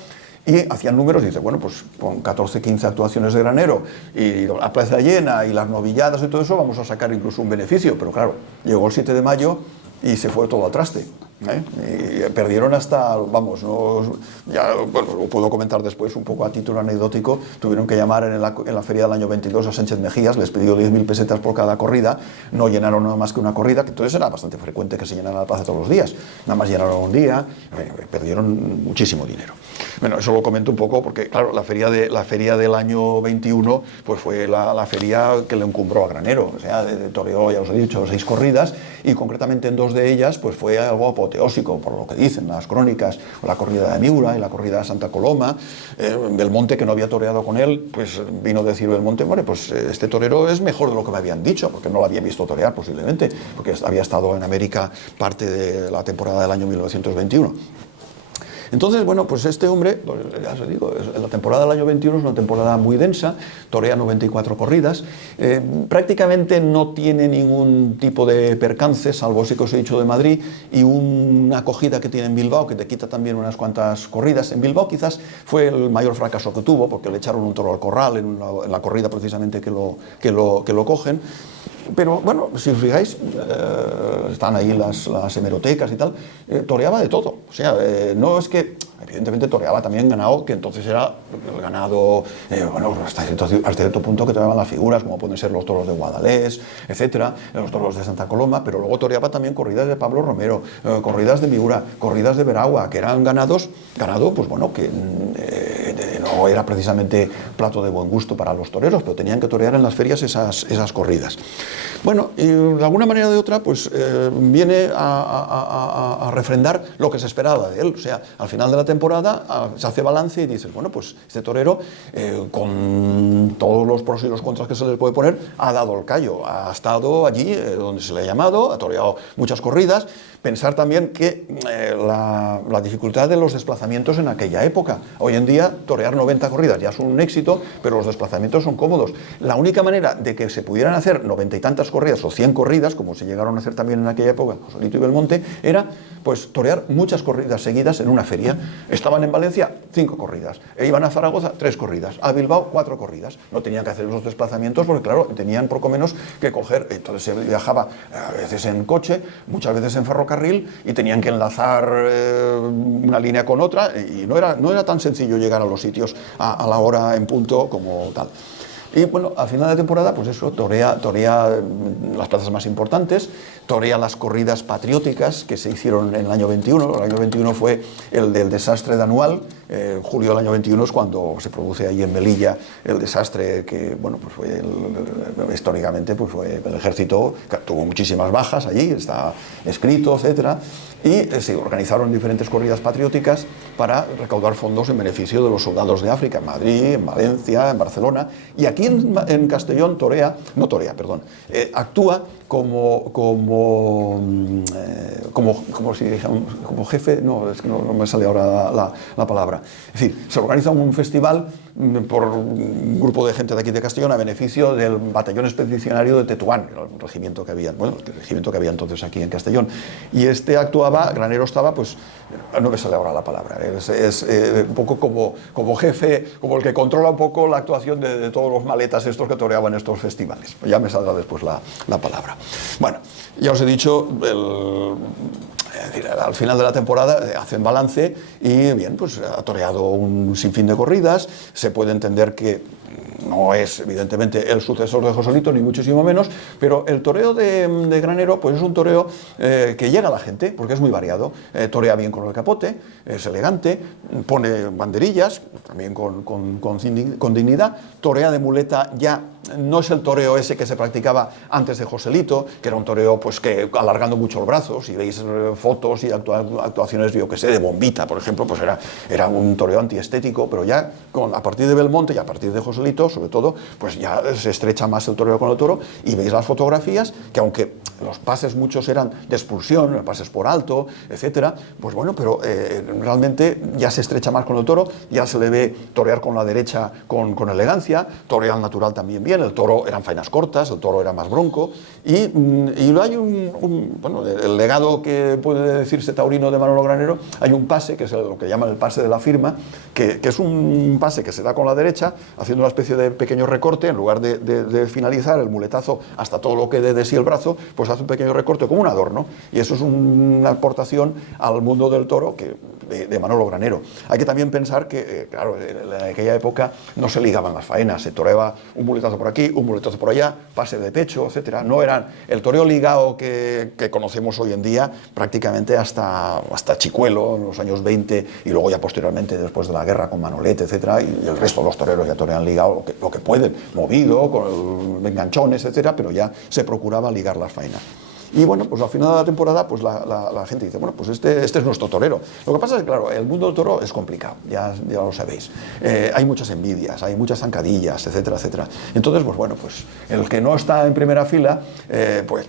y hacían números y dice, bueno, pues con 14, 15 actuaciones de Granero y la plaza llena y las novilladas y todo eso, vamos a sacar incluso un beneficio. Pero claro, llegó el 7 de mayo y se fue todo al traste. Y perdieron hasta, vamos, ya, bueno, lo puedo comentar después un poco a título anecdótico, tuvieron que llamar en la feria del año 22 a Sánchez Mejías, les pidió 10.000 pesetas por cada corrida, no llenaron nada más que una corrida, que entonces era bastante frecuente que se llenara la plaza todos los días, nada más llenaron un día, perdieron muchísimo dinero. Bueno, eso lo comento un poco porque, claro, la feria del año 21 pues fue la feria que le encumbró a Granero, o sea, toreó, ya os he dicho, 6 corridas, y concretamente en 2 de ellas pues fue algo apoteósico, por lo que dicen las crónicas, la corrida de Miura y la corrida de Santa Coloma. Belmonte, que no había toreado con él, pues vino a decir Belmonte, bueno, pues este torero es mejor de lo que me habían dicho, porque no lo había visto torear posiblemente, porque había estado en América parte de la temporada del año 1921. Entonces, bueno, pues este hombre, ya os digo, la temporada del año 21 es una temporada muy densa, torea 94 corridas, prácticamente no tiene ningún tipo de percance, salvo ese que os he dicho de Madrid, y una acogida que tiene en Bilbao, que te quita también unas cuantas corridas. En Bilbao quizás fue el mayor fracaso que tuvo, porque le echaron un toro al corral en la corrida precisamente que lo cogen. Pero bueno, si os fijáis, están ahí las hemerotecas y tal, toreaba de todo. O sea, no es que, evidentemente toreaba también ganado, que entonces era el ganado, bueno, hasta cierto punto que toreaban las figuras, como pueden ser los toros de Guadalés, etcétera, los toros de Santa Coloma, pero luego toreaba también corridas de Pablo Romero, corridas de Miura, corridas de Veragua, que eran ganado, pues bueno, que no era precisamente plato de buen gusto para los toreros, pero tenían que torear en las ferias esas corridas. Bueno, y de alguna manera o de otra, pues viene a refrendar lo que se esperaba de él. O sea, al final de la temporada se hace balance y dices, bueno, pues este torero, con todos los pros y los contras que se les puede poner, ha dado el callo, ha estado allí donde se le ha llamado, ha toreado muchas corridas. Pensar también que la dificultad de los desplazamientos en aquella época. Hoy en día, torear 90 corridas ya es un éxito, pero los desplazamientos son cómodos. La única manera de que se pudieran hacer 90 y tantas corridas o 100 corridas, como se llegaron a hacer también en aquella época, Joselito y Belmonte, era pues torear muchas corridas seguidas en una feria. Estaban en Valencia 5 corridas, e iban a Zaragoza 3 corridas, a Bilbao 4 corridas. No tenían que hacer esos desplazamientos porque, claro, tenían poco menos que coger. Entonces se viajaba a veces en coche, muchas veces en ferrocarril, y tenían que enlazar una línea con otra, y no era tan sencillo llegar a los sitios a la hora en punto como tal. Y bueno, al final de temporada, pues eso, torea las plazas más importantes, torea las corridas patrióticas que se hicieron en el año 21. El año 21 fue el del desastre de Anual. Julio del año 21 es cuando se produce ahí en Melilla el desastre que, bueno, pues fue históricamente, pues fue el ejército, que tuvo muchísimas bajas allí, está escrito, etcétera. Y se organizaron diferentes corridas patrióticas para recaudar fondos en beneficio de los soldados de África, en Madrid, en Valencia, en Barcelona. Y aquí en Castellón actúa como jefe, no, es que no me sale ahora la palabra. Es decir, se organiza un festival por un grupo de gente de aquí de Castellón a beneficio del batallón expedicionario de Tetuán, el regimiento que había entonces aquí en Castellón. Y Granero estaba, pues, no me sale ahora la palabra, es un poco como jefe, como el que controla un poco la actuación de todos los maletas estos que toreaban estos festivales. Ya me saldrá después la palabra. Bueno, ya os he dicho, al final de la temporada hacen balance y bien, pues ha toreado un sinfín de corridas. Se puede entender que no es evidentemente el sucesor de Joselito, ni muchísimo menos, pero el toreo de Granero pues es un toreo que llega a la gente porque es muy variado. Torea bien con el capote, es elegante, pone banderillas, también con dignidad, torea de muleta ya. No es el toreo ese que se practicaba antes de Joselito, que era un toreo pues que alargando mucho los brazos, y veis fotos y actuaciones, yo que sé, de Bombita, por ejemplo, pues era un toreo antiestético, pero ya a partir de Belmonte y a partir de Joselito, sobre todo, pues ya se estrecha más el toreo con el toro, y veis las fotografías, que aunque los pases muchos eran de expulsión, pases por alto, etcétera, pues bueno, pero realmente ya se estrecha más con el toro, ya se le ve torear con la derecha con elegancia, torea al natural también bien. El toro eran faenas cortas, el toro era más bronco, y hay el legado que puede decirse taurino de Manolo Granero. Hay un pase, que es lo que llaman el pase de la firma, que es un pase que se da con la derecha, haciendo una especie de pequeño recorte, en lugar de finalizar el muletazo hasta todo lo que dé de sí el brazo, pues hace un pequeño recorte como un adorno, y eso es una aportación al mundo del toro de Manolo Granero. Hay que también pensar que, claro, en aquella época no se ligaban las faenas, se toreaba un muletazo por aquí, un muletazo por allá, pase de pecho, etcétera. No eran el toreo ligado que conocemos hoy en día, prácticamente hasta Chicuelo en los años 20, y luego ya posteriormente, después de la guerra, con Manolete, etcétera, y el resto de los toreros ya torean ligado lo que pueden, movido, con enganchones, etcétera, pero ya se procuraba ligar las faenas. Y bueno, pues al final de la temporada, pues la gente dice, bueno, pues este es nuestro torero. Lo que pasa es que, claro, el mundo del toro es complicado, ya lo sabéis. Hay muchas envidias, hay muchas zancadillas, etcétera, etcétera. Entonces, pues bueno, pues el que no está en primera fila, pues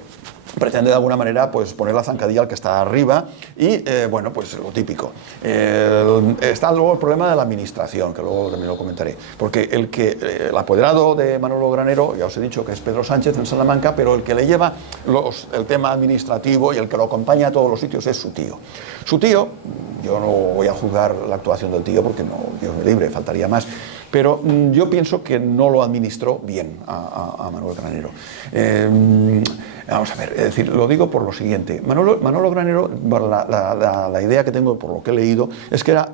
pretende de alguna manera pues poner la zancadilla al que está arriba, y bueno, pues lo típico. Está luego el problema de la administración, que luego también lo comentaré, porque el apoderado de Manolo Granero, ya os he dicho que es Pedro Sánchez en Salamanca, pero el que le lleva el tema administrativo y el que lo acompaña a todos los sitios es su tío. Su tío, yo no voy a juzgar la actuación del tío porque no, Dios me libre, faltaría más, pero yo pienso que no lo administró bien a Manolo Granero. Vamos a ver, es decir, lo digo por lo siguiente. Manolo Granero, la idea que tengo por lo que he leído, es que era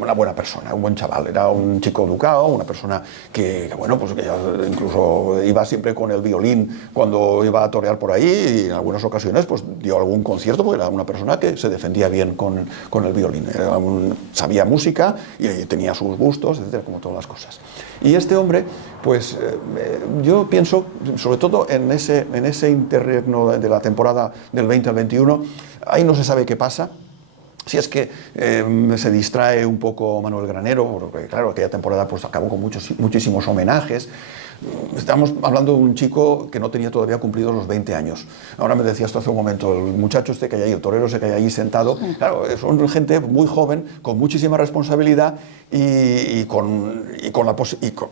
una buena persona, un buen chaval, era un chico educado, una persona bueno, pues que incluso iba siempre con el violín cuando iba a torear por ahí, y en algunas ocasiones pues dio algún concierto, porque era una persona que se defendía bien con el violín, sabía música y tenía sus gustos, etcétera, como todas las cosas. Y este hombre, pues yo pienso, sobre todo en ese interregno de la temporada del 20 al 21, ahí no se sabe qué pasa. Si es que se distrae un poco Manuel Granero, porque claro, aquella temporada pues acabó con muchísimos homenajes. Estamos hablando de un chico que no tenía todavía cumplidos los 20 años. Ahora me decías tú hace un momento, el muchacho este que hay ahí, el torero ese que hay ahí sentado, claro, son gente muy joven, con muchísima responsabilidad y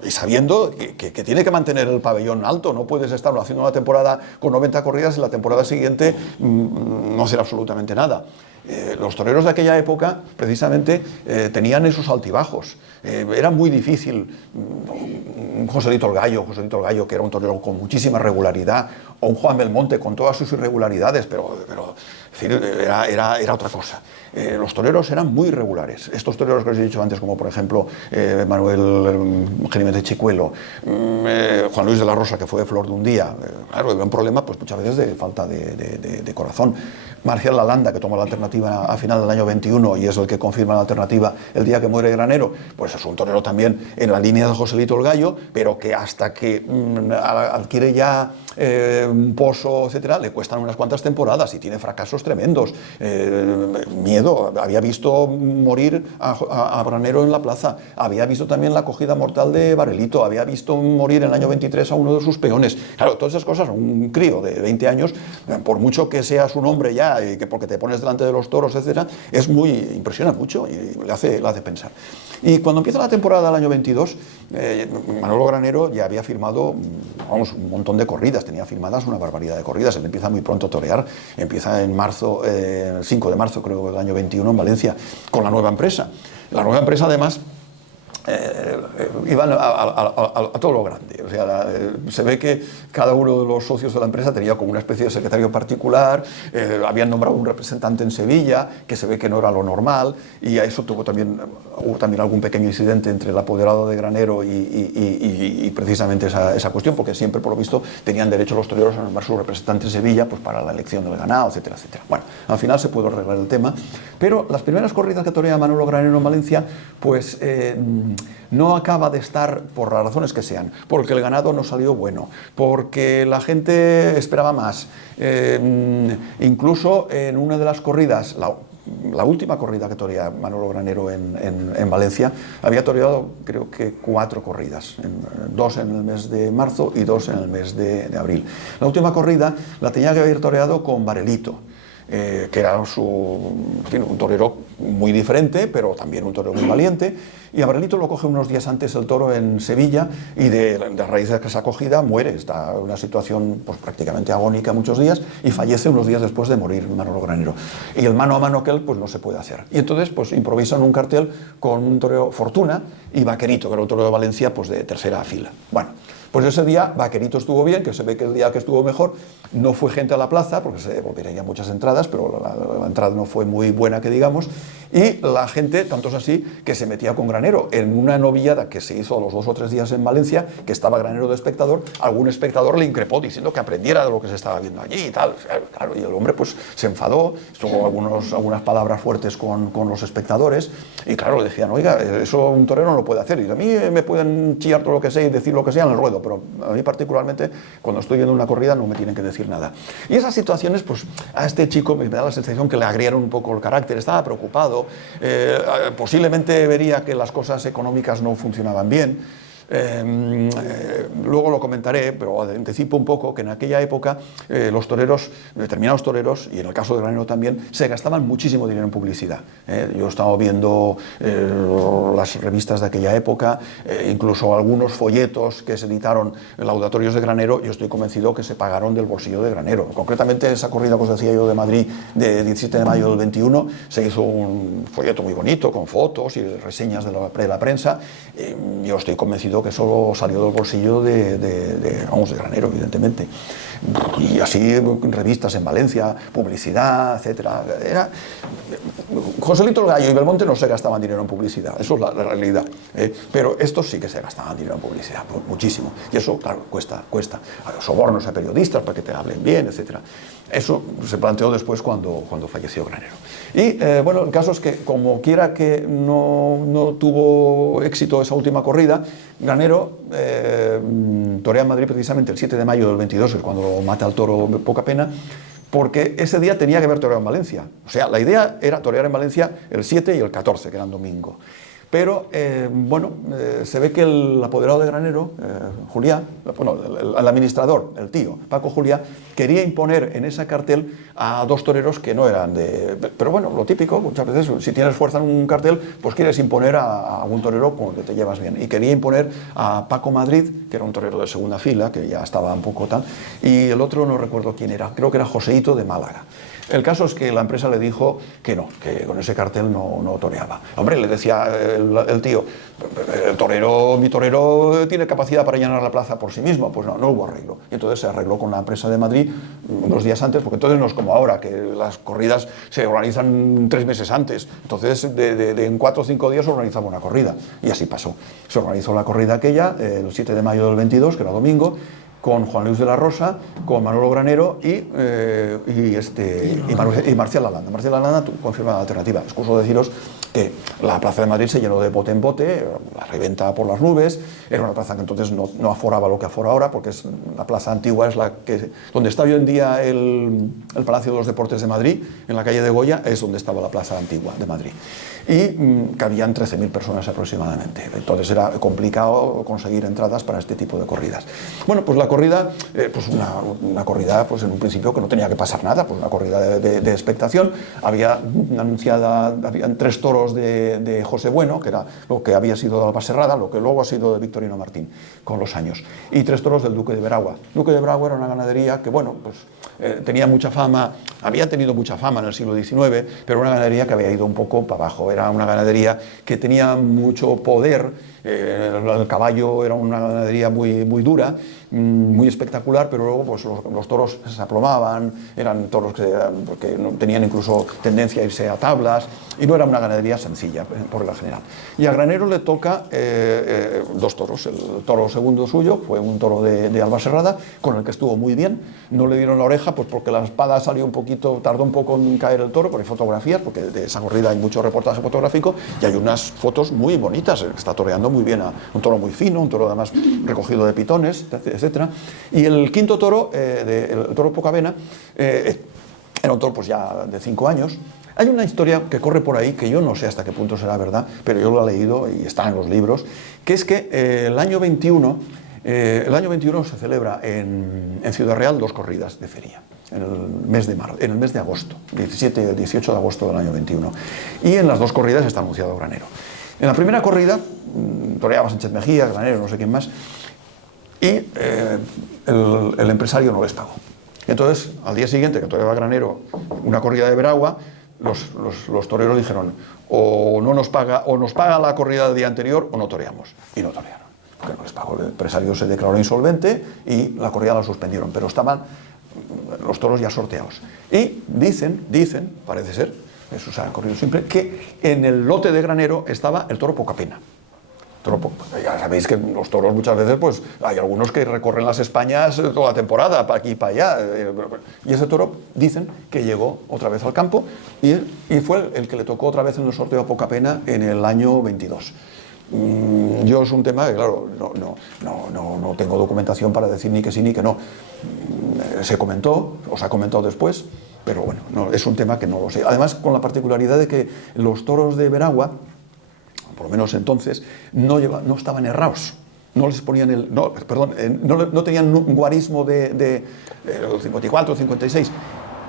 sabiendo que tiene que mantener el pabellón alto. No puedes estar haciendo una temporada con 90 corridas y la temporada siguiente no hacer absolutamente nada. Los toreros de aquella época precisamente tenían esos altibajos. Era muy difícil. Joselito el Gallo, que era un torero con muchísima regularidad, o un Juan Belmonte con todas sus irregularidades, pero era otra cosa. Los toreros eran muy regulares. Estos toreros que os he dicho antes, como por ejemplo Manuel Jiménez de Chicuelo, Juan Luis de la Rosa, que fue de Flor de un Día, claro, había un problema pues muchas veces de falta de corazón. Marcial Lalanda, que tomó la alternativa a final del año 21 y es el que confirma la alternativa el día que muere Granero, pues es un torero también en la línea de Joselito el Gallo, pero que hasta que adquiere ya un pozo, etcétera, le cuestan unas cuantas temporadas y tiene fracasos tremendos. Miedo, había visto morir a Granero en la plaza, había visto también la acogida mortal de Barelito, había visto morir en el año 23 a uno de sus peones. Claro, todas esas cosas, un crío de 20 años, por mucho que seas un hombre ya, y que porque te pones delante de los toros, etcétera, impresiona mucho y le hace pensar. Y cuando empieza la temporada del año 22, Manolo Granero ya había firmado, un montón de corridas, tenía firmadas una barbaridad de corridas. Él empieza muy pronto a torear, empieza en marzo, el 5 de marzo creo del año 21 en Valencia, con la nueva empresa. La nueva empresa además iban a todo lo grande. O sea, se ve que cada uno de los socios de la empresa tenía como una especie de secretario particular, habían nombrado un representante en Sevilla, que se ve que no era lo normal, y a eso hubo también algún pequeño incidente entre el apoderado de Granero y precisamente esa cuestión, porque siempre, por lo visto, tenían derecho los toreros a nombrar su representante en Sevilla pues para la elección del ganado, etcétera, etcétera. Bueno, al final se pudo arreglar el tema, pero las primeras corridas que torea Manolo Granero en Valencia, pues no acaba de estar, por las razones que sean, porque el ganado no salió bueno, porque la gente esperaba más. Incluso en una de las corridas, la última corrida que toreaba Manolo Granero en Valencia, había toreado creo que 4 corridas, 2 en el mes de marzo y 2 en el mes de abril. La última corrida la tenía que haber toreado con Barelito, que era un torero muy diferente, pero también un torero muy valiente, y a Barelito lo coge unos días antes el toro en Sevilla, y de raíz de esa acogida muere, está en una situación pues, prácticamente agónica muchos días, y fallece unos días después de morir Manolo Granero. Y el mano a mano que él pues no se puede hacer. Y entonces pues improvisan un cartel con un torero Fortuna y Vaquerito, que era un torero de Valencia pues de tercera fila. Bueno, pues ese día Vaquerito estuvo bien, que se ve que el día que estuvo mejor no fue gente a la plaza, porque se volvieron ya muchas entradas, pero la entrada no fue muy buena, que digamos, y la gente, tanto es así, que se metía con Granero. En una novillada que se hizo a los 2 o 3 días en Valencia, que estaba Granero de espectador, algún espectador le increpó diciendo que aprendiera de lo que se estaba viendo allí y tal. Claro, y el hombre pues se enfadó, tuvo algunas palabras fuertes con los espectadores, y claro, le decían, oiga, eso un torero no lo puede hacer, y a mí me pueden chillar todo lo que sea y decir lo que sea en el ruedo, pero a mí particularmente, cuando estoy viendo una corrida, no me tienen que decir nada. Y esas situaciones, pues a este chico me da la sensación que le agriaron un poco el carácter, estaba preocupado, posiblemente vería que las cosas económicas no funcionaban bien. Luego lo comentaré, pero anticipo un poco que en aquella época los toreros, determinados toreros, y en el caso de Granero también, se gastaban muchísimo dinero en publicidad. Yo he estado viendo las revistas de aquella época, incluso algunos folletos que se editaron laudatorios de Granero, yo estoy convencido que se pagaron del bolsillo de Granero. Concretamente esa corrida que os decía yo de Madrid de 17 de mayo del 21, se hizo un folleto muy bonito con fotos y reseñas de la prensa. Yo estoy convencido que solo salió del bolsillo de Granero, evidentemente. Y así revistas en Valencia, publicidad, etcétera. Joselito el Gallo y Belmonte no se gastaban dinero en publicidad, eso es la realidad. Pero estos sí que se gastaban dinero en publicidad, muchísimo. Y eso, claro, cuesta. Sobornos a periodistas para que te hablen bien, etc. Eso se planteó después cuando falleció Granero. Y bueno, el caso es que, como quiera que no tuvo éxito esa última corrida, Granero torea en Madrid precisamente el 7 de mayo del 22, que es cuando mata al toro Poca Pena, porque ese día tenía que haber toreado en Valencia. O sea, la idea era torear en Valencia el 7 y el 14, que eran domingo. Pero, bueno, se ve que el apoderado de Granero, Juliá, bueno, el administrador, el tío, Paco Juliá, quería imponer en ese cartel a dos toreros que no eran de... Pero bueno, lo típico, muchas veces, si tienes fuerza en un cartel, pues quieres imponer a un torero con el que te llevas bien. Y quería imponer a Paco Madrid, que era un torero de segunda fila, que ya estaba un poco tal, y el otro no recuerdo quién era, creo que era Joseito de Málaga. El caso es que la empresa le dijo que no, que con ese cartel no toreaba. Hombre, le decía el tío, mi torero tiene capacidad para llenar la plaza por sí mismo. Pues no hubo arreglo. Y entonces se arregló con la empresa de Madrid unos días antes, porque entonces no es como ahora, que las corridas se organizan 3 meses antes. Entonces, en 4 o 5 días se organizaba una corrida. Y así pasó. Se organizó la corrida aquella, el 7 de mayo del 22, que era domingo, con Juan Luis de la Rosa, con Manolo Granero y Marcial Lalanda. Marcial Lalanda confirma la alternativa. Excuso deciros que la plaza de Madrid se llenó de bote en bote, la reventa por las nubes. Era una plaza que entonces no aforaba lo que afora ahora, porque es la plaza antigua, es la que donde está hoy en día el Palacio de los Deportes de Madrid, en la calle de Goya, es donde estaba la plaza antigua de Madrid. Y cabían 13.000 personas aproximadamente. Entonces era complicado conseguir entradas para este tipo de corridas. Bueno, pues la corrida, pues una corrida, pues en un principio que no tenía que pasar nada, pues una corrida de expectación. Habían 3 toros de José Bueno, que era lo que había sido de Albaserrada, lo que luego ha sido de Victorino Martín con los años, y 3 toros del Duque de Veragua. Duque de Veragua era una ganadería que, bueno, pues tenía mucha fama, había tenido mucha fama en el siglo XIX, pero una ganadería que había ido un poco para abajo. Era una ganadería que tenía mucho poder, el caballo era una ganadería muy dura, muy espectacular, pero luego pues los toros se aplomaban, eran toros que no tenían incluso tendencia a irse a tablas, y no era una ganadería sencilla por la general. Y a Granero le toca 2 toros. El toro segundo suyo fue un toro de Albaserrada, con el que estuvo muy bien. No le dieron la oreja pues porque la espada salió un poquito, tardó un poco en caer el toro, porque hay fotografías, porque de esa corrida hay mucho reportaje fotográfico, y hay unas fotos muy bonitas. Está toreando muy bien a un toro muy fino, un toro además recogido de pitones, etcétera. Y el quinto toro, el toro Poca Pena, era un toro pues ya de 5 años. Hay una historia que corre por ahí, que yo no sé hasta qué punto será verdad, pero yo lo he leído y está en los libros, que es que el año 21 se celebra en Ciudad Real 2 corridas de feria, en el mes de agosto, 17 y 18 de agosto del año 21. Y en las 2 corridas está anunciado Granero. En la primera corrida toreaba Sánchez Mejía, Granero, no sé quién más, y el empresario no les pagó. Entonces, al día siguiente que toreaba Granero una corrida de Veragua, los toreros dijeron, o nos paga la corrida del día anterior o no toreamos. Y no torearon, porque no les pagó. El empresario se declaró insolvente y la corrida la suspendieron, pero estaban los toros ya sorteados. Y dicen, parece ser, eso se ha corrido siempre, que en el lote de Granero estaba el toro Poca Pena. Ya sabéis que los toros muchas veces, pues hay algunos que recorren las Españas toda la temporada, para aquí y para allá. Y ese toro, dicen, que llegó otra vez al campo y fue el que le tocó otra vez en el sorteo a Poca Pena en el año 22. Yo es un tema que, claro, no tengo documentación para decir ni que sí ni que no. Se comentó, os ha comentado después, pero bueno, es un tema que no lo sé. Además, con la particularidad de que los toros de Veragua, por lo menos entonces, no estaban errados. No les ponían no tenían un guarismo de 54 o 56.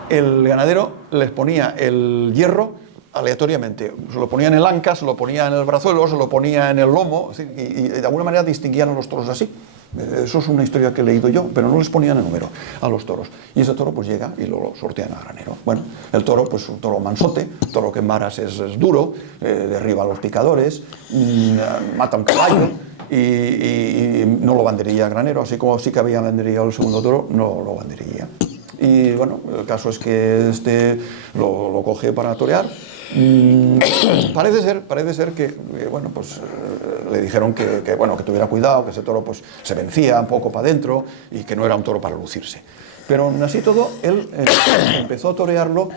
El ganadero les ponía el hierro aleatoriamente. Se lo ponía en el anca, se lo ponía en el brazuelo, se lo ponía en el lomo, y de alguna manera distinguían a los toros así. Eso es una historia que he leído yo, pero no les ponían el número a los toros. Y ese toro pues llega y lo sortean a Granero. Bueno, el toro pues un toro mansote, toro que en varas es duro, derriba a los picadores, mata un caballo y no lo banderilla a Granero, así como sí que había banderillado el segundo toro, no lo banderilla. Y bueno, el caso es que lo coge para torear Parece ser que bueno, pues le dijeron que bueno, que tuviera cuidado, que ese toro pues se vencía un poco para adentro y que no era un toro para lucirse. Pero aún así todo, él empezó a torearlo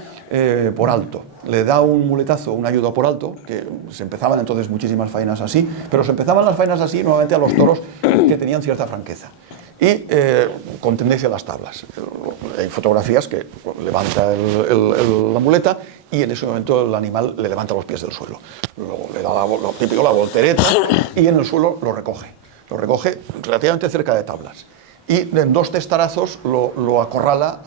por alto. Le da un muletazo, una ayuda por alto, que se empezaban entonces muchísimas faenas así, pero se empezaban las faenas así nuevamente a los toros que tenían cierta franqueza. Y con tendencia a las tablas. Hay fotografías que levanta la muleta y en ese momento el animal le levanta los pies del suelo. Luego le da lo típico, la voltereta, y en el suelo lo recoge. Lo recoge relativamente cerca de tablas. Y en 2 testarazos lo acorrala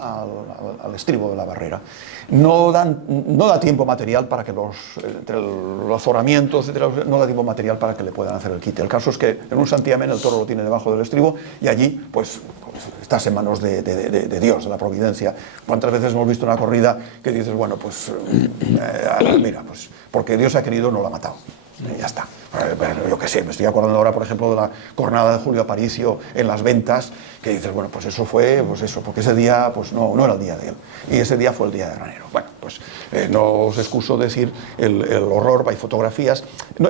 al estribo de la barrera. No da tiempo material para que entre los azoramientos, etcétera, no da tiempo material para que le puedan hacer el quite. El caso es que en un santiamén el toro lo tiene debajo del estribo y allí pues estás en manos de Dios, de la providencia. ¿Cuántas veces hemos visto una corrida que dices, bueno, pues mira, pues porque Dios ha querido no la ha matado? Ya está. Yo qué sé, me estoy acordando ahora, por ejemplo, de la cornada de Julio Aparicio en Las Ventas, que dices, bueno, pues eso fue, pues eso, porque ese día, pues no era el día de él, y ese día fue el día de Granero. Bueno, pues no os excuso decir el horror. Hay fotografías,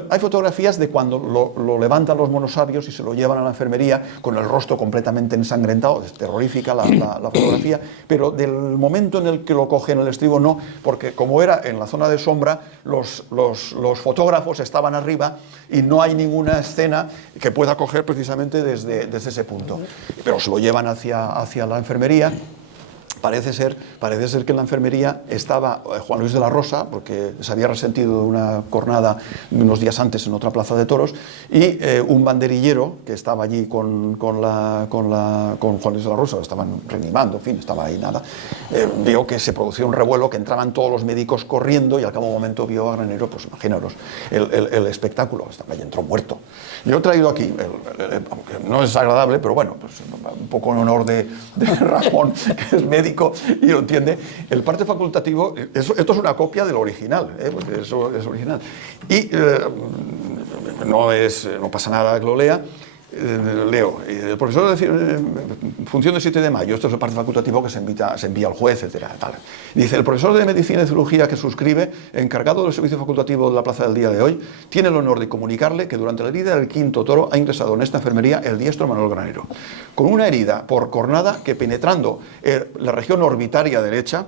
hay fotografías de cuando lo levantan los monosabios y se lo llevan a la enfermería con el rostro completamente ensangrentado. Es terrorífica la fotografía, pero del momento en el que lo cogen el estribo no, porque como era en la zona de sombra, los fotógrafos estaban arriba y no hay ninguna escena que pueda coger precisamente desde ese punto. Pero se lo llevan hacia la enfermería. Parece ser que en la enfermería estaba Juan Luis de la Rosa, porque se había resentido de una cornada unos días antes en otra plaza de toros, y un banderillero que estaba allí con Juan Luis de la Rosa, lo estaban reanimando, en fin, estaba ahí nada, vio que se producía un revuelo, que entraban todos los médicos corriendo y al cabo de un momento vio a Granero, pues imaginaros, el espectáculo, estaba allí, entró muerto. Yo he traído aquí, aunque no es agradable, pero bueno, pues un poco en honor de Ramón, que es médico y lo entiende, el parte facultativo, esto es una copia del original, porque eso es original. Y no pasa nada que lo lea. Leo, el profesor de función del 7 de mayo, esto es el parte facultativo que se envía al juez, etcétera, tal. Dice, el profesor de medicina y cirugía que suscribe, encargado del servicio facultativo de la plaza del día de hoy, tiene el honor de comunicarle que durante la herida del 5º toro ha ingresado en esta enfermería el diestro Manuel Granero, con una herida por cornada que, penetrando la región orbitaria derecha,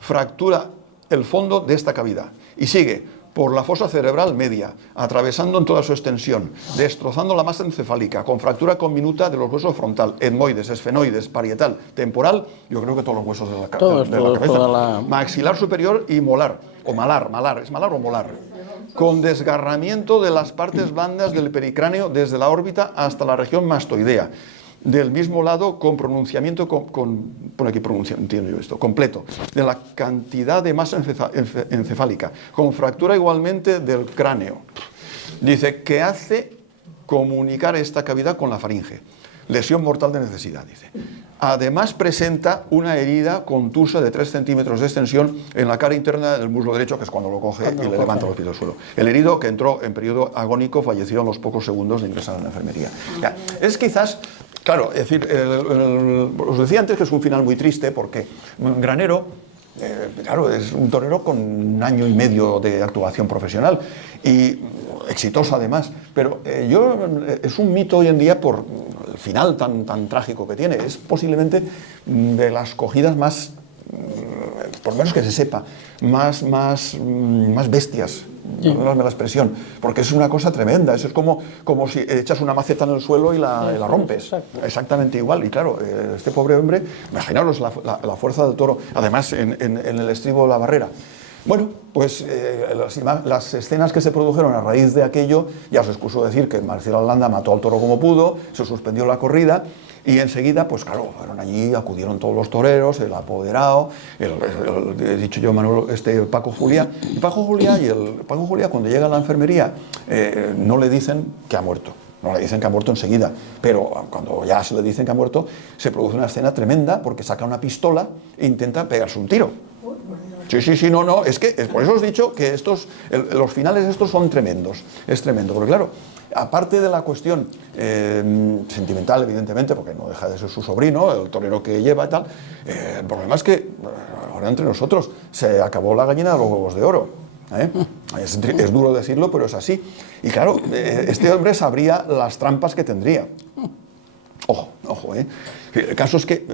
fractura el fondo de esta cavidad y sigue por la fosa cerebral media, atravesando en toda su extensión, destrozando la masa encefálica, con fractura conminuta de los huesos frontal, etmoides, esfenoides, parietal, temporal, yo creo que todos los huesos de la cabeza, maxilar superior y molar, o malar, ¿es malar o molar? Con desgarramiento de las partes blandas del pericráneo desde la órbita hasta la región mastoidea. Del mismo lado, con pronunciamiento, por aquí entiendo yo esto, completo, de la cantidad de masa encefálica, con fractura igualmente del cráneo. Dice que hace comunicar esta cavidad con la faringe. Lesión mortal de necesidad, dice. Además presenta una herida contusa de 3 centímetros de extensión en la cara interna del muslo derecho, que es cuando lo coge y le levanta los pies del suelo. El herido, que entró en periodo agónico, falleció en los pocos segundos de ingresar a la enfermería. Ya, es quizás, claro, es decir, os decía antes que es un final muy triste porque Granero, claro, es un torero con 1 año y medio de actuación profesional y exitoso además, pero es un mito hoy en día por el final tan trágico que tiene. Es posiblemente de las cogidas más, por lo menos que se sepa, más bestias, perdóname la expresión, porque es una cosa tremenda. Eso es como si echas una maceta en el suelo y la rompes. Exactamente igual. Y claro, este pobre hombre, imaginaros la fuerza del toro, además en el estribo de la barrera. Bueno, pues las escenas que se produjeron a raíz de aquello, ya os excuso decir que Marcial Landa mató al toro como pudo, se suspendió la corrida y enseguida, pues claro, fueron allí, acudieron todos los toreros, el apoderado, he dicho yo, Manuel, Paco Juliá. Y Paco Juliá, cuando llega a la enfermería, no le dicen que ha muerto. No le dicen que ha muerto enseguida, pero cuando ya se le dicen que ha muerto, se produce una escena tremenda porque saca una pistola e intenta pegarse un tiro. Sí, no, es que por eso os he dicho que los finales estos son tremendos, es tremendo, porque claro, aparte de la cuestión sentimental, evidentemente, porque no deja de ser su sobrino, el torero que lleva y tal, el problema es que, ahora entre nosotros, se acabó la gallina de los huevos de oro. Es duro decirlo, pero es así. Y claro, este hombre sabría las trampas que tendría. Ojo, ojo, ¿eh? El caso es que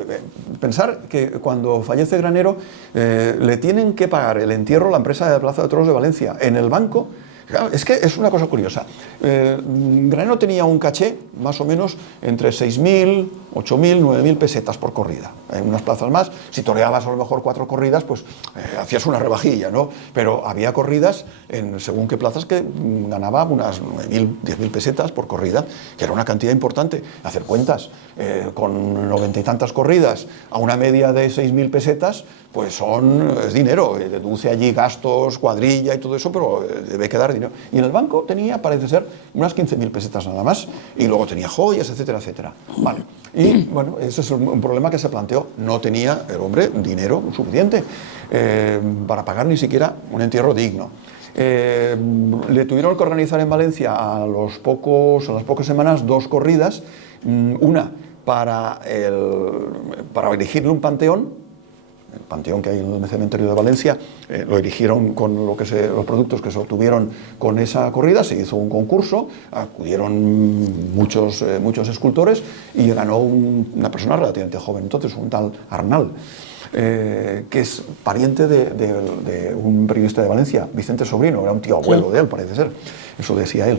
pensar que cuando fallece Granero le tienen que pagar el entierro a la empresa de Plaza de Toros de Valencia en el banco. Claro, es que es una cosa curiosa. Granero tenía un caché más o menos entre 6.000, 8.000, 9.000 pesetas por corrida. En unas plazas más, si toreabas a lo mejor 4 corridas, pues hacías una rebajilla, ¿no? Pero había corridas en según qué plazas que ganaba unas 9.000, 10.000 pesetas por corrida, que era una cantidad importante. Hacer cuentas, con 90 y tantas corridas a una media de 6.000 pesetas, pues es dinero. Deduce allí gastos, cuadrilla y todo eso, pero debe quedar dinero. Y en el banco tenía, parece ser, unas 15.000 pesetas nada más, y luego tenía joyas, etcétera, etcétera. Vale. Y bueno, ese es un problema que se planteó. No tenía el hombre dinero suficiente para pagar ni siquiera un entierro digno. Le tuvieron que organizar en Valencia a las pocas semanas 2 corridas, una para erigirle un panteón. El panteón que hay en el cementerio de Valencia lo erigieron con los productos que se obtuvieron con esa corrida. Se hizo un concurso, acudieron muchos escultores y ganó una persona relativamente joven, entonces un tal Arnal, que es pariente de un periodista de Valencia, Vicente Sobrino, era un tío abuelo de él, parece ser, eso decía él.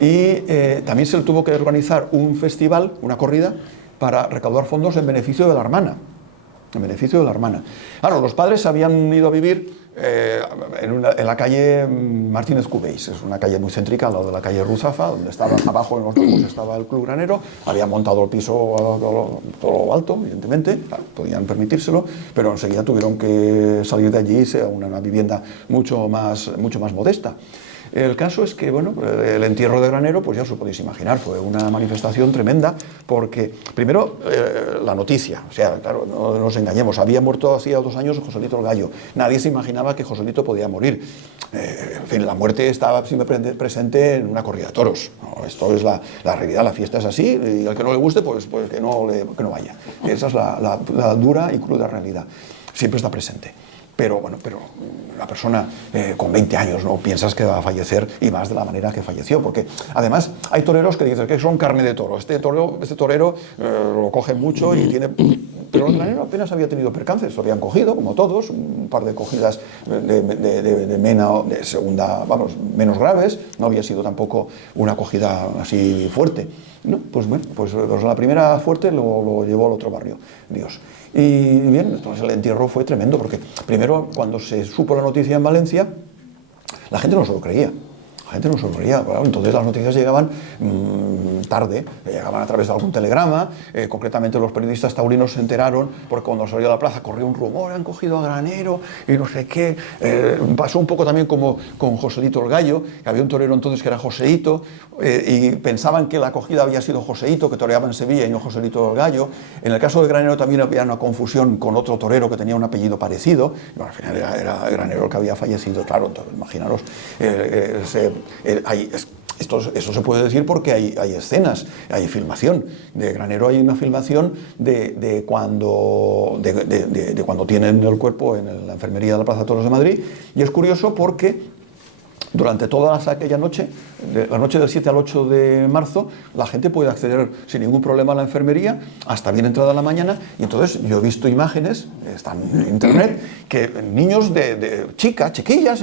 Y también se le tuvo que organizar un festival, una corrida, para recaudar fondos en beneficio de la hermana. En beneficio de la hermana. Claro, los padres habían ido a vivir en la calle Martínez Cubéis. Es una calle muy céntrica, al lado de la calle Ruzafa, donde estaba abajo en los domos estaba el Club Granero. Habían montado el piso a todo lo alto, evidentemente, claro, podían permitírselo, pero enseguida tuvieron que salir de allí a una vivienda mucho más modesta. El caso es que, bueno, el entierro de Granero, pues ya os lo podéis imaginar, fue una manifestación tremenda, porque, primero, la noticia, o sea, claro, no nos engañemos, había muerto hacía 2 años Joselito el Gallo, nadie se imaginaba que Joselito podía morir, en fin, la muerte estaba siempre presente en una corrida de toros, ¿no? Esto es la realidad, la fiesta es así, y al que no le guste, pues que no vaya, esa es la dura y cruda realidad, siempre está presente. Pero bueno, la persona con 20 años no piensas que va a fallecer, y más de la manera que falleció, porque además hay toreros que dicen que son carne de toro. Este torero lo cogen mucho y tiene... Pero el Granero apenas había tenido percances, lo habían cogido, como todos, un par de cogidas de mena, de segunda, vamos, menos graves, no había sido tampoco una cogida así fuerte. No, pues bueno, pues la primera fuerte lo llevó al otro barrio, Dios. Y bien, entonces el entierro fue tremendo, porque primero, cuando se supo la noticia en Valencia, la gente no se lo creía. La gente no se lo creía, claro, entonces las noticias llegaban tarde, llegaban a través de algún telegrama, concretamente los periodistas taurinos se enteraron, porque cuando salió a la plaza corrió un rumor, han cogido a Granero y no sé qué. Pasó un poco también como con Joselito el Gallo, que había un torero entonces que era Joseito, y pensaban que la acogida había sido Joseito, que toreaba en Sevilla y no Joselito el Gallo. En el caso de Granero también había una confusión con otro torero que tenía un apellido parecido, y bueno, al final era Granero el que había fallecido, claro, entonces imaginaros, eso se puede decir porque hay escenas, hay filmación. De Granero hay una filmación de cuando tienen el cuerpo en la enfermería de la Plaza de Toros de Madrid, y es curioso porque durante toda aquella noche, la noche del 7 al 8 de marzo, la gente puede acceder sin ningún problema a la enfermería hasta bien entrada la mañana, y entonces yo he visto imágenes, están en internet, que niños chiquillas,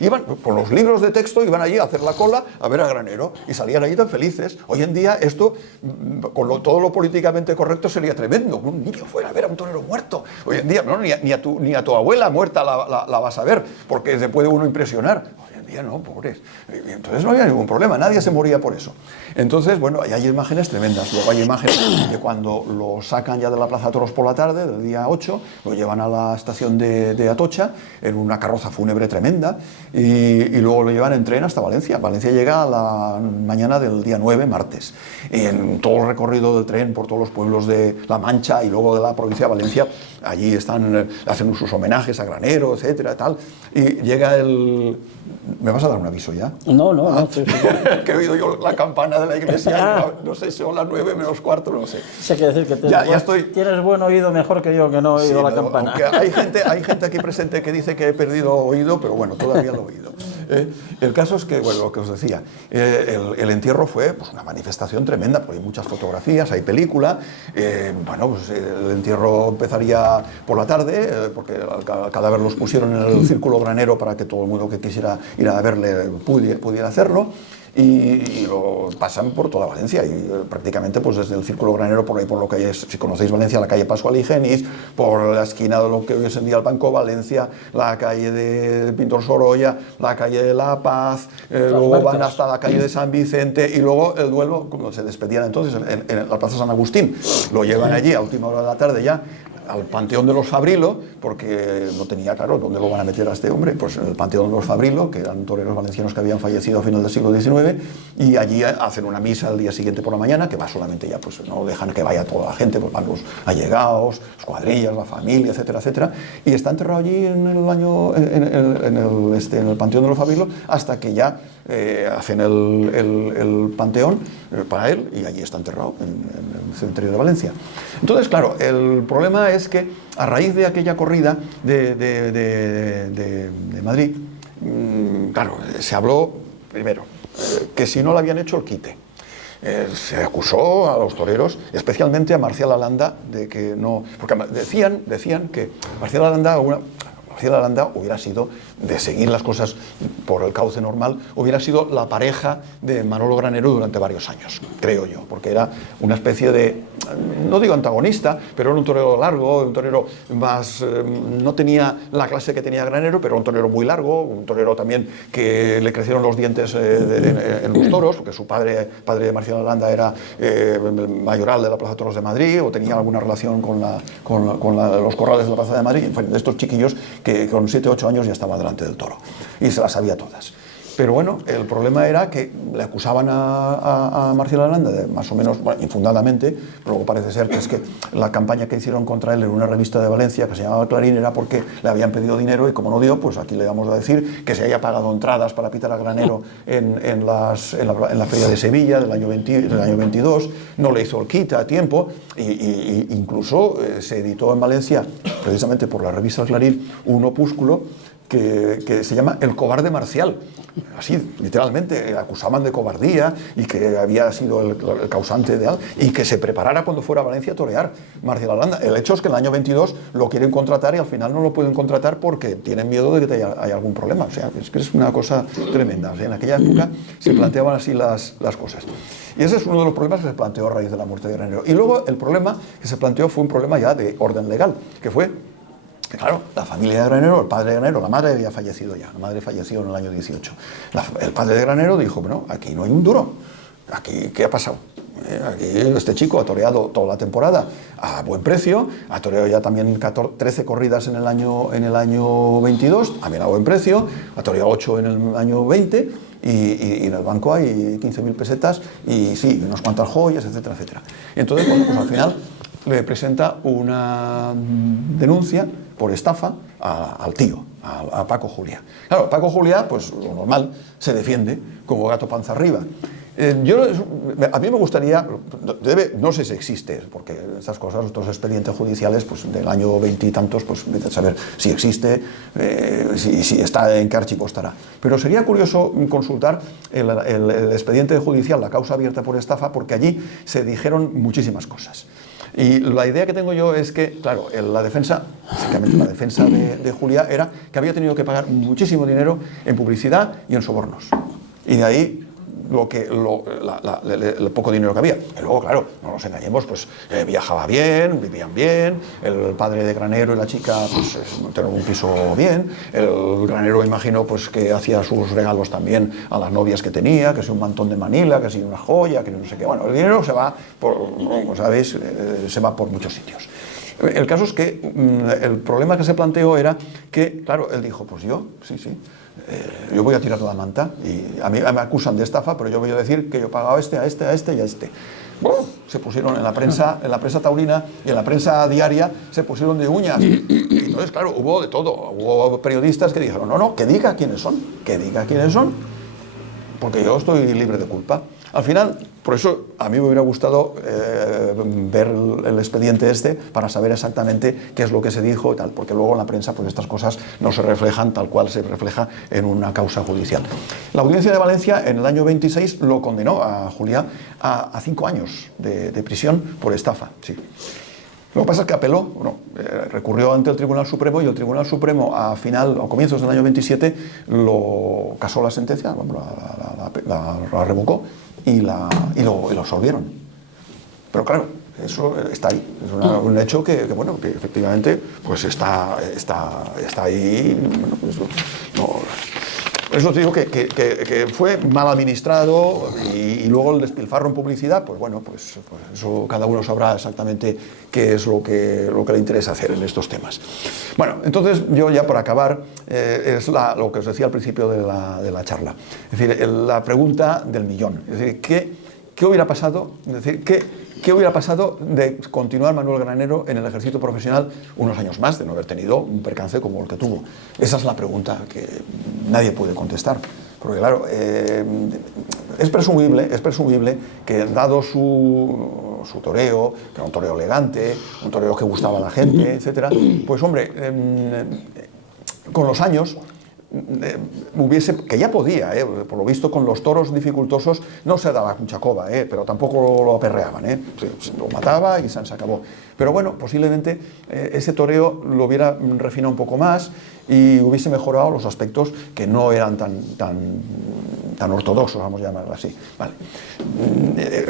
iban con los libros de texto, iban allí a hacer la cola a ver a Granero, y salían allí tan felices. Hoy en día esto, con todo lo políticamente correcto, sería tremendo, un niño fuera a ver a un torero muerto. Hoy en día, no, ni a tu abuela muerta la vas a ver, porque se puede uno impresionar. No, pobres. Entonces no había ningún problema, nadie se moría por eso. Entonces, bueno, hay imágenes tremendas. Luego hay imágenes de cuando lo sacan ya de la Plaza de Toros por la tarde, del día 8, lo llevan a la estación de Atocha en una carroza fúnebre tremenda, y luego lo llevan en tren hasta Valencia. Valencia llega a la mañana del día 9, martes. Y en todo el recorrido del tren por todos los pueblos de La Mancha y luego de la provincia de Valencia, allí hacen sus homenajes a Granero, etcétera, tal. Y llega el ¿Me vas a dar un aviso ya? No, no, no. Sí, sí. Que he oído yo la campana de la iglesia, no sé si son las 9 menos cuarto, no sé. Eso quiere decir que Ya estoy... tienes buen oído mejor que yo, que no he oído la campana. Aunque hay gente aquí presente que dice que he perdido oído, pero bueno, todavía lo he oído. El caso es que, bueno, lo que os decía, el entierro fue pues, una manifestación tremenda, porque hay muchas fotografías, hay película. Bueno, pues el entierro empezaría por la tarde, porque al cadáver los pusieron en el círculo granero para que todo el mundo que quisiera ir a verle pudiera hacerlo. Y lo pasan por toda Valencia y prácticamente pues desde el Círculo Granero por ahí por lo que es, si conocéis Valencia, la calle Pascual y Genis, por la esquina de lo que hoy es en día el Banco Valencia, la calle de Pintor Sorolla, la calle de La Paz, luego van hasta la calle de San Vicente y luego el duelo, como se despedían entonces en la Plaza San Agustín, lo llevan allí a última hora de la tarde ya al Panteón de los Fabrilo, porque no tenía claro dónde lo van a meter a este hombre, pues en el Panteón de los Fabrilo, que eran toreros valencianos que habían fallecido a final del siglo XIX, y allí hacen una misa el día siguiente por la mañana, que va solamente ya, pues no dejan que vaya toda la gente, pues van los allegados, las cuadrillas, la familia, etcétera, etcétera, y está enterrado allí en el Panteón de los Fabrilo, hasta que ya hacen el panteón para él, y allí está enterrado en el cementerio de Valencia. Entonces, claro, el problema es que a raíz de aquella corrida de Madrid, claro, se habló primero que si no le habían hecho el quite. Se acusó a los toreros, especialmente a Marcial Alanda, de que no, porque decían que Marcial Alanda hubiera sido, de seguir las cosas por el cauce normal, hubiera sido la pareja de Manolo Granero durante varios años, creo yo, porque era una especie de, no digo antagonista, pero era un torero largo, un torero más, no tenía la clase que tenía Granero, pero un torero muy largo, un torero también que le crecieron los dientes en los toros, porque su padre de Marcial Alanda era el mayoral de la Plaza de Toros de Madrid, o tenía alguna relación con los corrales de la Plaza de Madrid, en fin, de estos chiquillos que con 7 o 8 años ya estaba delante del toro y se las sabía todas. Pero bueno, el problema era que le acusaban a Marcial Alanda de más o menos, bueno, infundadamente, pero luego parece ser que es que la campaña que hicieron contra él en una revista de Valencia que se llamaba Clarín era porque le habían pedido dinero y como no dio, pues aquí le vamos a decir que se haya pagado entradas para pitar a Granero en la feria de Sevilla del año 22, no le hizo el quite a tiempo y incluso se editó en Valencia, precisamente por la revista Clarín, un opúsculo que se llama El cobarde Marcial. Así, literalmente, acusaban de cobardía y que había sido el causante de algo y que se preparara cuando fuera a Valencia a torear Marcial Alanda. El hecho es que en el año 22 lo quieren contratar y al final no lo pueden contratar porque tienen miedo de que haya algún problema. O sea, es que es una cosa tremenda. O sea, en aquella época se planteaban así las cosas. Y ese es uno de los problemas que se planteó a raíz de la muerte de Granero. Y luego el problema que se planteó fue un problema ya de orden legal, que fue claro, la familia de Granero, el padre de Granero, la madre había fallecido ya, la madre falleció en el año 18. El padre de Granero dijo, bueno, aquí no hay un duro, aquí, ¿qué ha pasado? Aquí este chico ha toreado toda la temporada a buen precio, ha toreado ya también 13 corridas en el año 22, también a buen precio, ha toreado 8 en el año 20 y en el banco hay 15.000 pesetas y sí, unas cuantas joyas, etcétera, etcétera. Y entonces, bueno, pues al final le presenta una denuncia por estafa al tío, a Paco Juliá. Claro, Paco Juliá, pues lo normal, se defiende como gato panza arriba. A mí me gustaría, no sé si existe, porque estas cosas, estos expedientes judiciales, pues del año 20 y tantos, pues vete a saber si existe, si está en qué archivo estará. Pero sería curioso consultar el expediente judicial, la causa abierta por estafa, porque allí se dijeron muchísimas cosas. Y la idea que tengo yo es que, claro, la defensa, básicamente la defensa de Juliá era que había tenido que pagar muchísimo dinero en publicidad y en sobornos. Y de ahí el poco dinero que había. Y luego, claro, no nos engañemos, pues viajaba bien, vivían bien, el padre de Granero y la chica pues tenían un piso bien, el Granero imagino pues que hacía sus regalos también a las novias que tenía, que si un mantón de Manila, que si una joya, que no sé qué. Bueno, el dinero se va, como sabéis, se va por muchos sitios. El caso es que el problema que se planteó era que, claro, él dijo, pues yo yo voy a tirar toda la manta y a mí me acusan de estafa, pero yo voy a decir que yo he pagado a este y a este. se pusieron en la prensa taurina y en la prensa diaria se pusieron de uñas. Y entonces, claro, hubo de todo. Hubo periodistas que dijeron, no, que diga quiénes son, porque yo estoy libre de culpa. Al final, por eso a mí me hubiera gustado ver el expediente este para saber exactamente qué es lo que se dijo y tal, porque luego en la prensa pues estas cosas no se reflejan tal cual se refleja en una causa judicial. La Audiencia de Valencia en el año 26 lo condenó a Juliá a 5 años de prisión por estafa. Sí. Lo que pasa es que apeló, recurrió ante el Tribunal Supremo y el Tribunal Supremo a comienzos del año 27 lo casó la sentencia, la revocó y lo absolvieron. Pero claro, eso está ahí, es un hecho que efectivamente pues está ahí. Bueno, pues, eso te digo que fue mal administrado y luego el despilfarro en publicidad, pues bueno, pues eso cada uno sabrá exactamente qué es lo que le interesa hacer en estos temas. Bueno, entonces yo ya por acabar, es lo que os decía al principio de la charla. Es decir, la pregunta del millón. Es decir, ¿qué hubiera pasado? Es decir, ¿qué hubiera pasado de continuar Manuel Granero en el ejercicio profesional unos años más, de no haber tenido un percance como el que tuvo? Esa es la pregunta que nadie puede contestar. Porque claro, es presumible que dado su toreo, que era un toreo elegante, un toreo que gustaba a la gente, etc., pues hombre, con los años que ya podía, por lo visto con los toros dificultosos no se daba mucha coba, pero tampoco lo aperreaban, lo mataba y se acabó. Pero bueno, posiblemente ese toreo lo hubiera refinado un poco más y hubiese mejorado los aspectos que no eran tan ortodoxos, vamos a llamarlo así. Vale.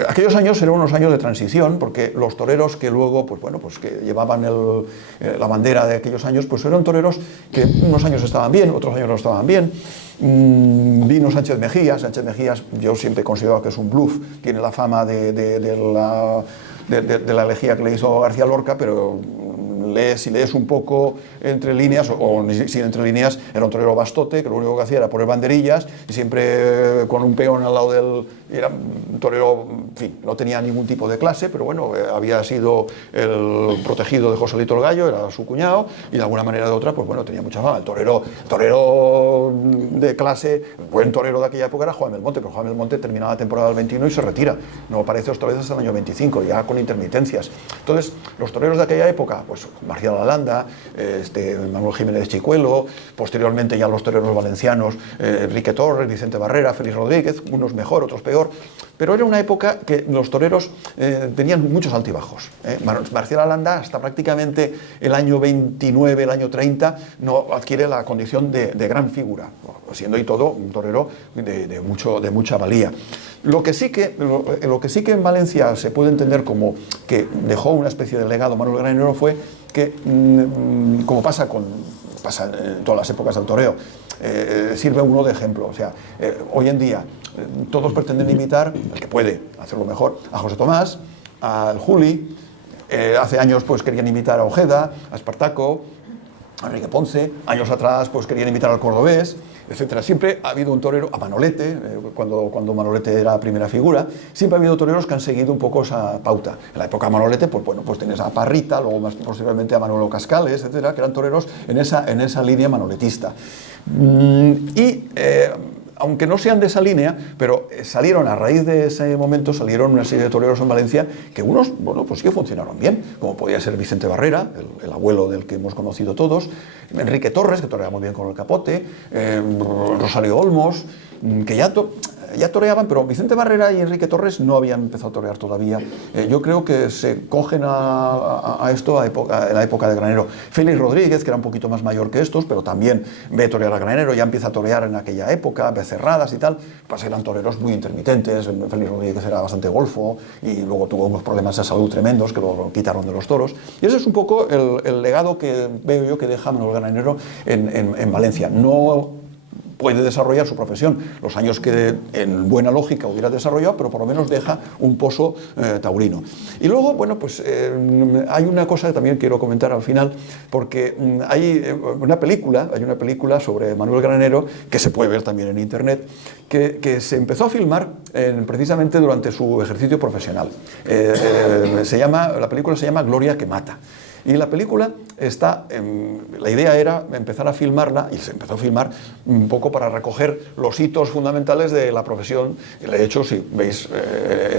Aquellos años eran unos años de transición, porque los toreros que luego, pues que llevaban la bandera de aquellos años, pues eran toreros que unos años estaban bien, otros años no estaban bien. Vino Sánchez Mejías. Sánchez Mejías yo siempre he considerado que es un bluff, tiene la fama de la elegía que le hizo García Lorca, pero si lees un poco entre líneas, o sin entre líneas, era un torero bastote, que lo único que hacía era poner banderillas, y siempre con un peón al lado del... Era un torero, en fin, no tenía ningún tipo de clase, pero bueno, había sido el protegido de Joselito el Gallo, era su cuñado, y de alguna manera o de otra, pues bueno, tenía mucha fama. El torero de clase, buen torero de aquella época era Juan Belmonte, pero Juan Belmonte terminaba la temporada del 21 y se retira. No aparece otra vez hasta el año 25, ya con intermitencias. Entonces, los toreros de aquella época, pues Marcial Alanda, Manuel Jiménez Chicuelo, posteriormente ya los toreros valencianos, Enrique Torres, Vicente Barrera, Félix Rodríguez, unos mejor, otros peor, pero era una época que los toreros tenían muchos altibajos. Marcial Alanda hasta prácticamente el año 29, el año 30, no adquiere la condición de gran figura, siendo y todo un torero de mucha valía. Lo que sí que en Valencia se puede entender como que dejó una especie de legado Manuel Granero fue que, como pasa en todas las épocas del toreo, sirve uno de ejemplo. O sea, hoy en día todos pretenden imitar, el que puede hacerlo mejor, a José Tomás, al Juli. Hace años pues querían imitar a Ojeda, a Espartaco, a Enrique Ponce. Años atrás pues querían imitar al Cordobés, etcétera. Siempre ha habido un torero, a Manolete, cuando Manolete era primera figura, siempre ha habido toreros que han seguido un poco esa pauta. En la época de Manolete, pues bueno, pues tienes a Parrita, luego más posteriormente a Manolo Cascales, etcétera, que eran toreros en esa línea manoletista. Aunque no sean de esa línea, pero salieron a raíz de ese momento, salieron una serie de toreros en Valencia que unos, bueno, pues sí que funcionaron bien, como podía ser Vicente Barrera, el abuelo del que hemos conocido todos, Enrique Torres, que toreaba muy bien con el capote, Rosario Olmos, que ya toreaban, pero Vicente Barrera y Enrique Torres no habían empezado a torear todavía. Yo creo que se cogen a esto en la época de Granero. Félix Rodríguez, que era un poquito más mayor que estos, pero también ve torear a Granero, ya empieza a torear en aquella época, becerradas y tal, pues eran toreros muy intermitentes. Félix Rodríguez era bastante golfo y luego tuvo unos problemas de salud tremendos que lo quitaron de los toros. Y ese es un poco el legado que veo yo que deja Manuel Granero en Valencia. No puede desarrollar su profesión los años que en buena lógica hubiera desarrollado, pero por lo menos deja un pozo taurino. Y luego, bueno, pues hay una cosa que también quiero comentar al final, porque hay una película sobre Manuel Granero, que se puede ver también en internet, que se empezó a filmar precisamente durante su ejercicio profesional. La película se llama Gloria que mata. Y la película la idea era empezar a filmarla, y se empezó a filmar un poco para recoger los hitos fundamentales de la profesión. De hecho, si veis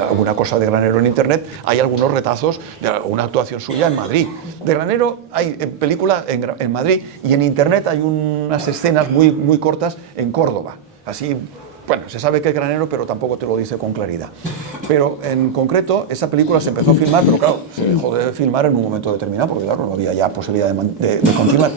alguna cosa de Granero en internet, hay algunos retazos de una actuación suya en Madrid. De Granero hay película en Madrid, y en internet hay unas escenas muy, muy cortas en Córdoba. Así, bueno, se sabe que es Granero, pero tampoco te lo dice con claridad. Pero en concreto, esa película se empezó a filmar, pero claro, se dejó de filmar en un momento determinado, porque claro, no había ya posibilidad de continuar.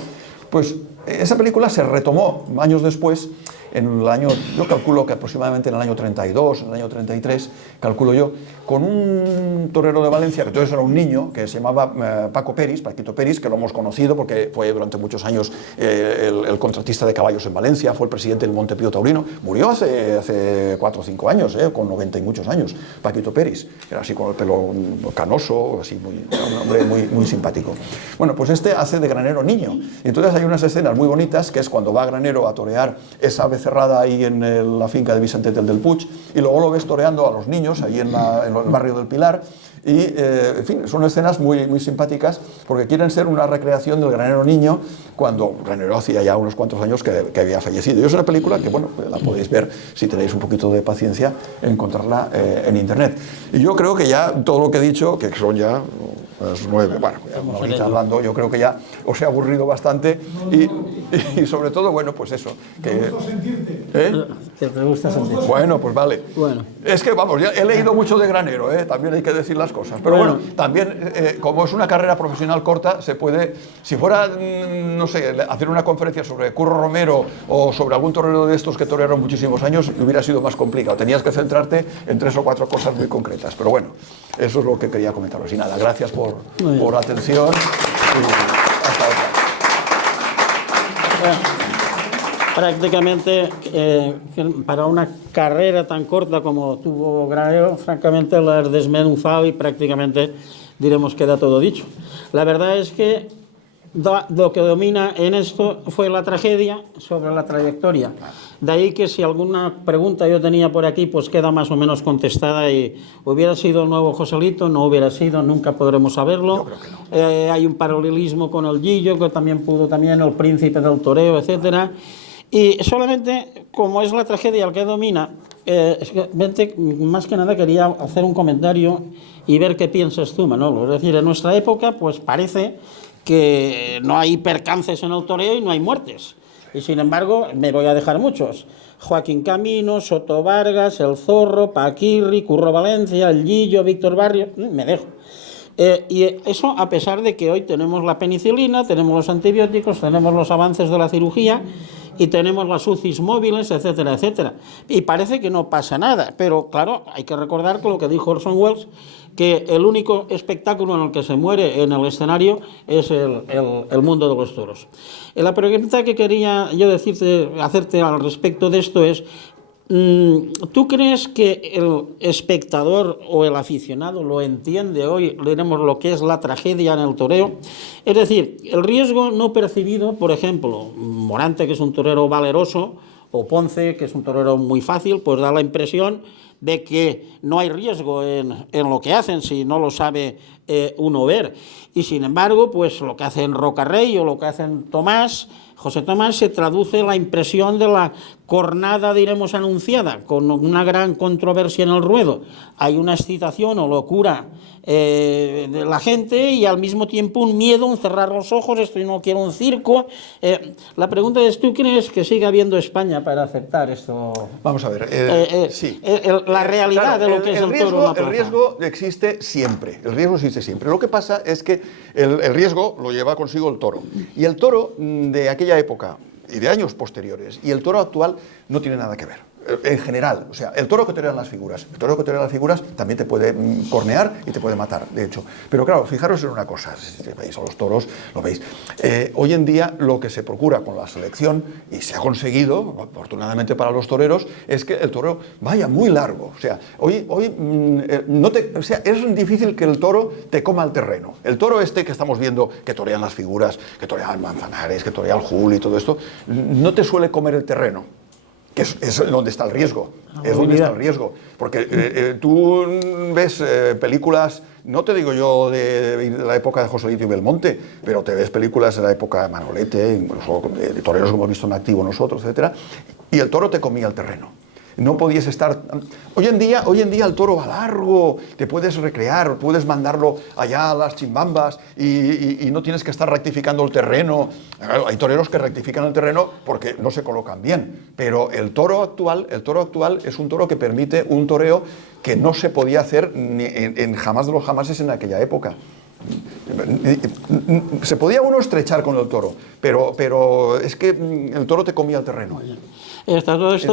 Pues esa película se retomó años después, en el año, yo calculo que aproximadamente en el año 32, en el año 33, calculo yo, con un torero de Valencia, que entonces era un niño, que se llamaba Paquito Peris, que lo hemos conocido porque fue durante muchos años el contratista de caballos en Valencia, fue el presidente del Montepío Taurino, murió hace 4 o 5 años, con 90 y muchos años, Paquito Peris, era así con el pelo canoso, así un hombre muy simpático. Bueno, pues este hace de Granero niño, y entonces hay unas escenas muy bonitas, que es cuando va Granero a torear esa becerrada ahí en la finca de Vicente del Puig, y luego lo ves toreando a los niños ahí en el barrio del Pilar, y en fin, son escenas muy simpáticas, porque quieren ser una recreación del Granero niño, cuando Granero hacía ya unos cuantos años que había fallecido. Y es una película que, bueno, la podéis ver si tenéis un poquito de paciencia, encontrarla en internet. Y yo creo que ya todo lo que he dicho, que son ya las 9, bueno, una horita hablando, yo creo que ya os he aburrido bastante, y sobre todo, bueno, pues eso. ¿Te gusta sentirte? ¿Te gusta sentirte? Bueno, pues vale. Bueno. Es que, vamos, ya he leído mucho de Granero, también hay que decir las cosas. Pero bueno, también, como es una carrera profesional corta, se puede, si fuera, no sé, hacer una conferencia sobre Curro Romero o sobre algún torero de estos que torearon muchísimos años, hubiera sido más complicado. Tenías que centrarte en 3 o 4 cosas muy concretas. Pero bueno, eso es lo que quería comentaros. Y nada, gracias por la atención. Y hasta otra. Bueno, prácticamente para una carrera tan corta como tuvo Granero, francamente la has desmenuzado y prácticamente diremos que da todo dicho. La verdad es que lo que domina en esto fue la tragedia sobre la trayectoria. De ahí que si alguna pregunta yo tenía por aquí, pues queda más o menos contestada, y hubiera sido el nuevo Joselito, no hubiera sido, nunca podremos saberlo. Yo creo que no. Hay un paralelismo con el Gillo, que también pudo, el príncipe del toreo, etcétera. Y solamente, como es la tragedia el que domina, más que nada quería hacer un comentario y ver qué piensas tú, Manolo. Es decir, en nuestra época, pues parece que no hay percances en el toreo y no hay muertes. Y sin embargo, me voy a dejar muchos. Joaquín Camino, Soto Vargas, El Zorro, Paquirri, Curro Valencia, El Gillo, Víctor Barrio, me dejo. Y eso a pesar de que hoy tenemos la penicilina, tenemos los antibióticos, tenemos los avances de la cirugía y tenemos las UCIs móviles, etcétera, etcétera. Y parece que no pasa nada, pero claro, hay que recordar que lo que dijo Orson Welles, que el único espectáculo en el que se muere en el escenario es el mundo de los toros. La pregunta que quería yo hacerte al respecto de esto es: ¿tú crees que el espectador o el aficionado lo entiende hoy, diremos, lo que es la tragedia en el toreo? Es decir, el riesgo no percibido, por ejemplo, Morante, que es un torero valeroso, o Ponce, que es un torero muy fácil, pues da la impresión de que no hay riesgo en lo que hacen si no lo sabe uno ver. Y sin embargo, pues lo que hacen Rocarrey o lo que hacen José Tomás, se traduce la impresión de la cornada, diremos, anunciada, con una gran controversia en el ruedo. Hay una excitación o locura de la gente y al mismo tiempo un miedo, un cerrar los ojos, esto no quiero un circo. La pregunta es: ¿tú crees que sigue habiendo España para aceptar esto? Vamos a ver, sí. La realidad, claro, de lo que es el toro en la plaza. El riesgo existe siempre, Lo que pasa es que el riesgo lo lleva consigo el toro. Y el toro de aquella época y de años posteriores y el toro actual no tiene nada que ver. En general, o sea, el toro que torean las figuras. El toro que torean las figuras también te puede cornear y te puede matar, de hecho. Pero claro, fijaros en una cosa, si veis a los toros, lo veis. Hoy en día lo que se procura con la selección, y se ha conseguido, afortunadamente para los toreros, es que el toro vaya muy largo. O sea, es difícil que el toro te coma el terreno. El toro este que estamos viendo, que torean las figuras, que torean Manzanares, que torea el Jul y todo esto, no te suele comer el terreno. Que es donde está el riesgo, es donde está el riesgo, porque tú ves películas, no te digo yo de la época de Joselito y Belmonte, pero te ves películas de la época de Manolete, incluso de toreros que hemos visto en activo nosotros, etcétera, y el toro te comía el terreno. No podías estar... Hoy en día el toro va largo, te puedes recrear, puedes mandarlo allá a las chimbambas y no tienes que estar rectificando el terreno. Claro, hay toreros que rectifican el terreno porque no se colocan bien, pero el toro actual es un toro que permite un toreo que no se podía hacer ni en jamás de los jamases en aquella época. Se podía uno estrechar con el toro, pero es que el toro te comía el terreno. Entonces,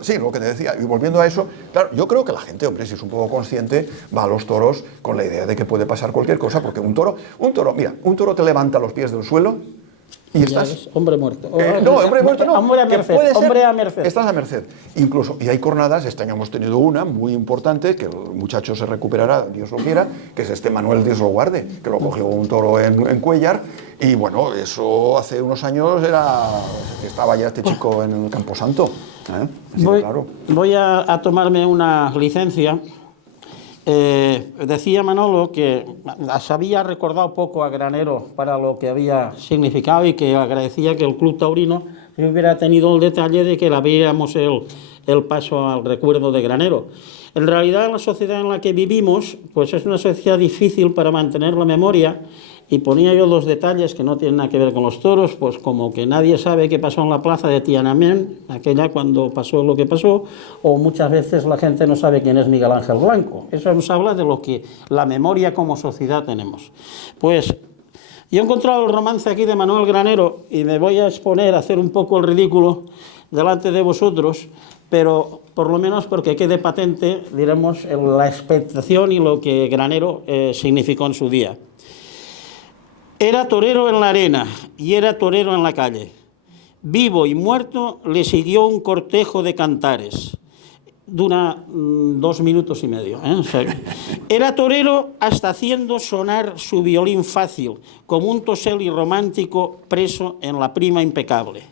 sí, lo que te decía, y volviendo a eso, claro, yo creo que la gente, hombre, si es un poco consciente, va a los toros con la idea de que puede pasar cualquier cosa, porque un toro, mira, un toro te levanta los pies del suelo y estás... hombre muerto. No, hombre muerto no. Hombre a merced, hombre a merced. Estás a merced. Incluso, y hay cornadas, este año hemos tenido una muy importante, que el muchacho se recuperará, Dios lo quiera, que es este Manuel, Dios lo guarde, que lo cogió un toro en Cuéllar, y bueno, eso hace unos años estaba ya este chico en el Camposanto. Claro. Voy a tomarme una licencia. Decía Manolo que se había recordado poco a Granero para lo que había significado y que agradecía que el Club Taurino hubiera tenido el detalle de que le abriéramos el paso al recuerdo de Granero. En realidad, la sociedad en la que vivimos pues es una sociedad difícil para mantener la memoria, y ponía yo los detalles que no tienen nada que ver con los toros, pues como que nadie sabe qué pasó en la plaza de Tiananmen, aquella cuando pasó lo que pasó, o muchas veces la gente no sabe quién es Miguel Ángel Blanco. Eso nos habla de lo que la memoria como sociedad tenemos. Pues yo he encontrado el romance aquí de Manuel Granero y me voy a exponer a hacer un poco el ridículo delante de vosotros, pero por lo menos porque quede patente, diremos, la expectación y lo que Granero significó en su día. Era torero en la arena y era torero en la calle. Vivo y muerto le siguió un cortejo de cantares. Dura 2 minutos y medio. O sea, era torero hasta haciendo sonar su violín fácil, como un tosel romántico preso en la prima impecable.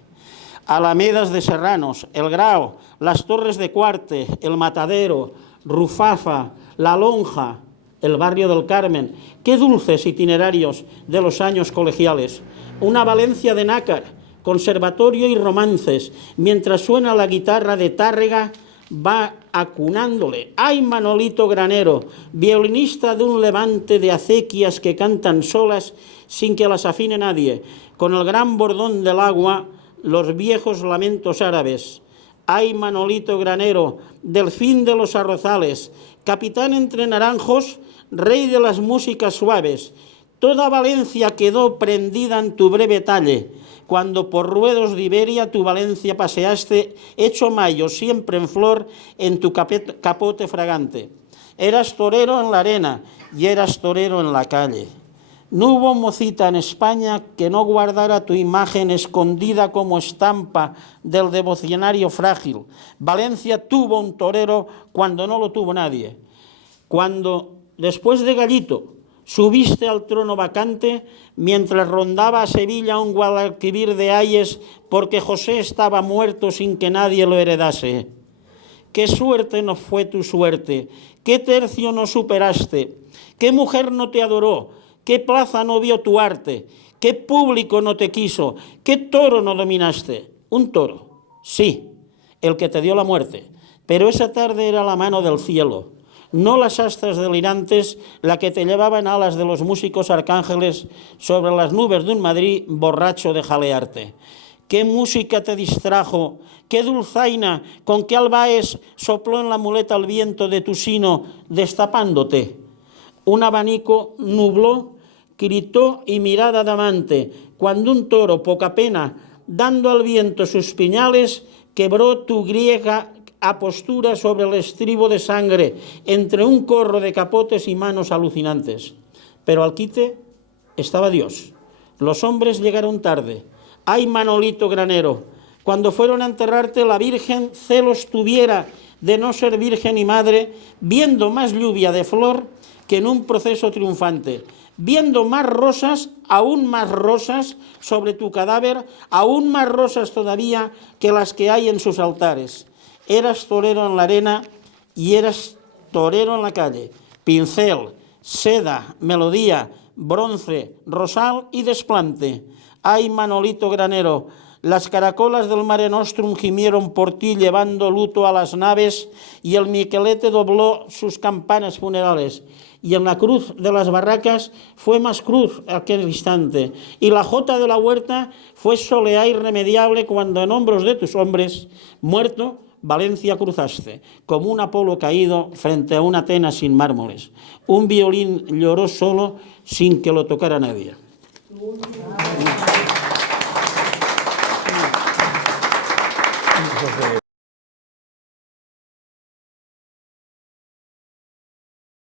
Alamedas de Serranos, El Grao, las Torres de Cuarte, El Matadero, Rufafa, La Lonja, el barrio del Carmen, qué dulces itinerarios de los años colegiales, una Valencia de nácar, conservatorio y romances, mientras suena la guitarra de Tárrega, va acunándole. ¡Ay, Manolito Granero, violinista de un levante de acequias que cantan solas sin que las afine nadie, con el gran bordón del agua, los viejos lamentos árabes! ¡Ay, Manolito Granero, delfín de los arrozales, capitán entre naranjos, rey de las músicas suaves! Toda Valencia quedó prendida en tu breve talle, cuando por ruedos de Iberia tu Valencia paseaste, hecho mayo siempre en flor en tu capote fragante. Eras torero en la arena y eras torero en la calle. No hubo mocita en España que no guardara tu imagen escondida como estampa del devocionario frágil. Valencia tuvo un torero cuando no lo tuvo nadie. Cuando, después de Gallito, subiste al trono vacante, mientras rondaba a Sevilla un Guadalquivir de ayes, porque José estaba muerto sin que nadie lo heredase. ¿Qué suerte no fue tu suerte? ¿Qué tercio no superaste? ¿Qué mujer no te adoró? ¿Qué plaza no vio tu arte? ¿Qué público no te quiso? ¿Qué toro no dominaste? Un toro, sí, el que te dio la muerte, pero esa tarde era la mano del cielo, no las astas delirantes, la que te llevaban alas de los músicos arcángeles sobre las nubes de un Madrid borracho de jalearte. ¿Qué música te distrajo? ¿Qué dulzaina? ¿Con qué albaes sopló en la muleta el viento de tu sino destapándote? Un abanico nubló, gritó y mirada de amante, cuando un toro, poca pena, dando al viento sus piñales, quebró tu griega apostura sobre el estribo de sangre, entre un corro de capotes y manos alucinantes. Pero al quite estaba Dios. Los hombres llegaron tarde. ¡Ay, Manolito Granero! Cuando fueron a enterrarte, la Virgen celos tuviera de no ser virgen y madre, viendo más lluvia de flor que en un proceso triunfante, viendo más rosas, aún más rosas, sobre tu cadáver, aún más rosas todavía que las que hay en sus altares. Eras torero en la arena y eras torero en la calle. Pincel, seda, melodía, bronce, rosal y desplante. ¡Ay, Manolito Granero! Las caracolas del Mare Nostrum gimieron por ti llevando luto a las naves y el Miquelete dobló sus campanas funerales. Y en la cruz de las barracas fue más cruz aquel instante. Y la jota de la huerta fue soleá irremediable cuando en hombros de tus hombres, muerto, Valencia cruzaste, como un Apolo caído frente a una Atenas sin mármoles. Un violín lloró solo sin que lo tocara nadie.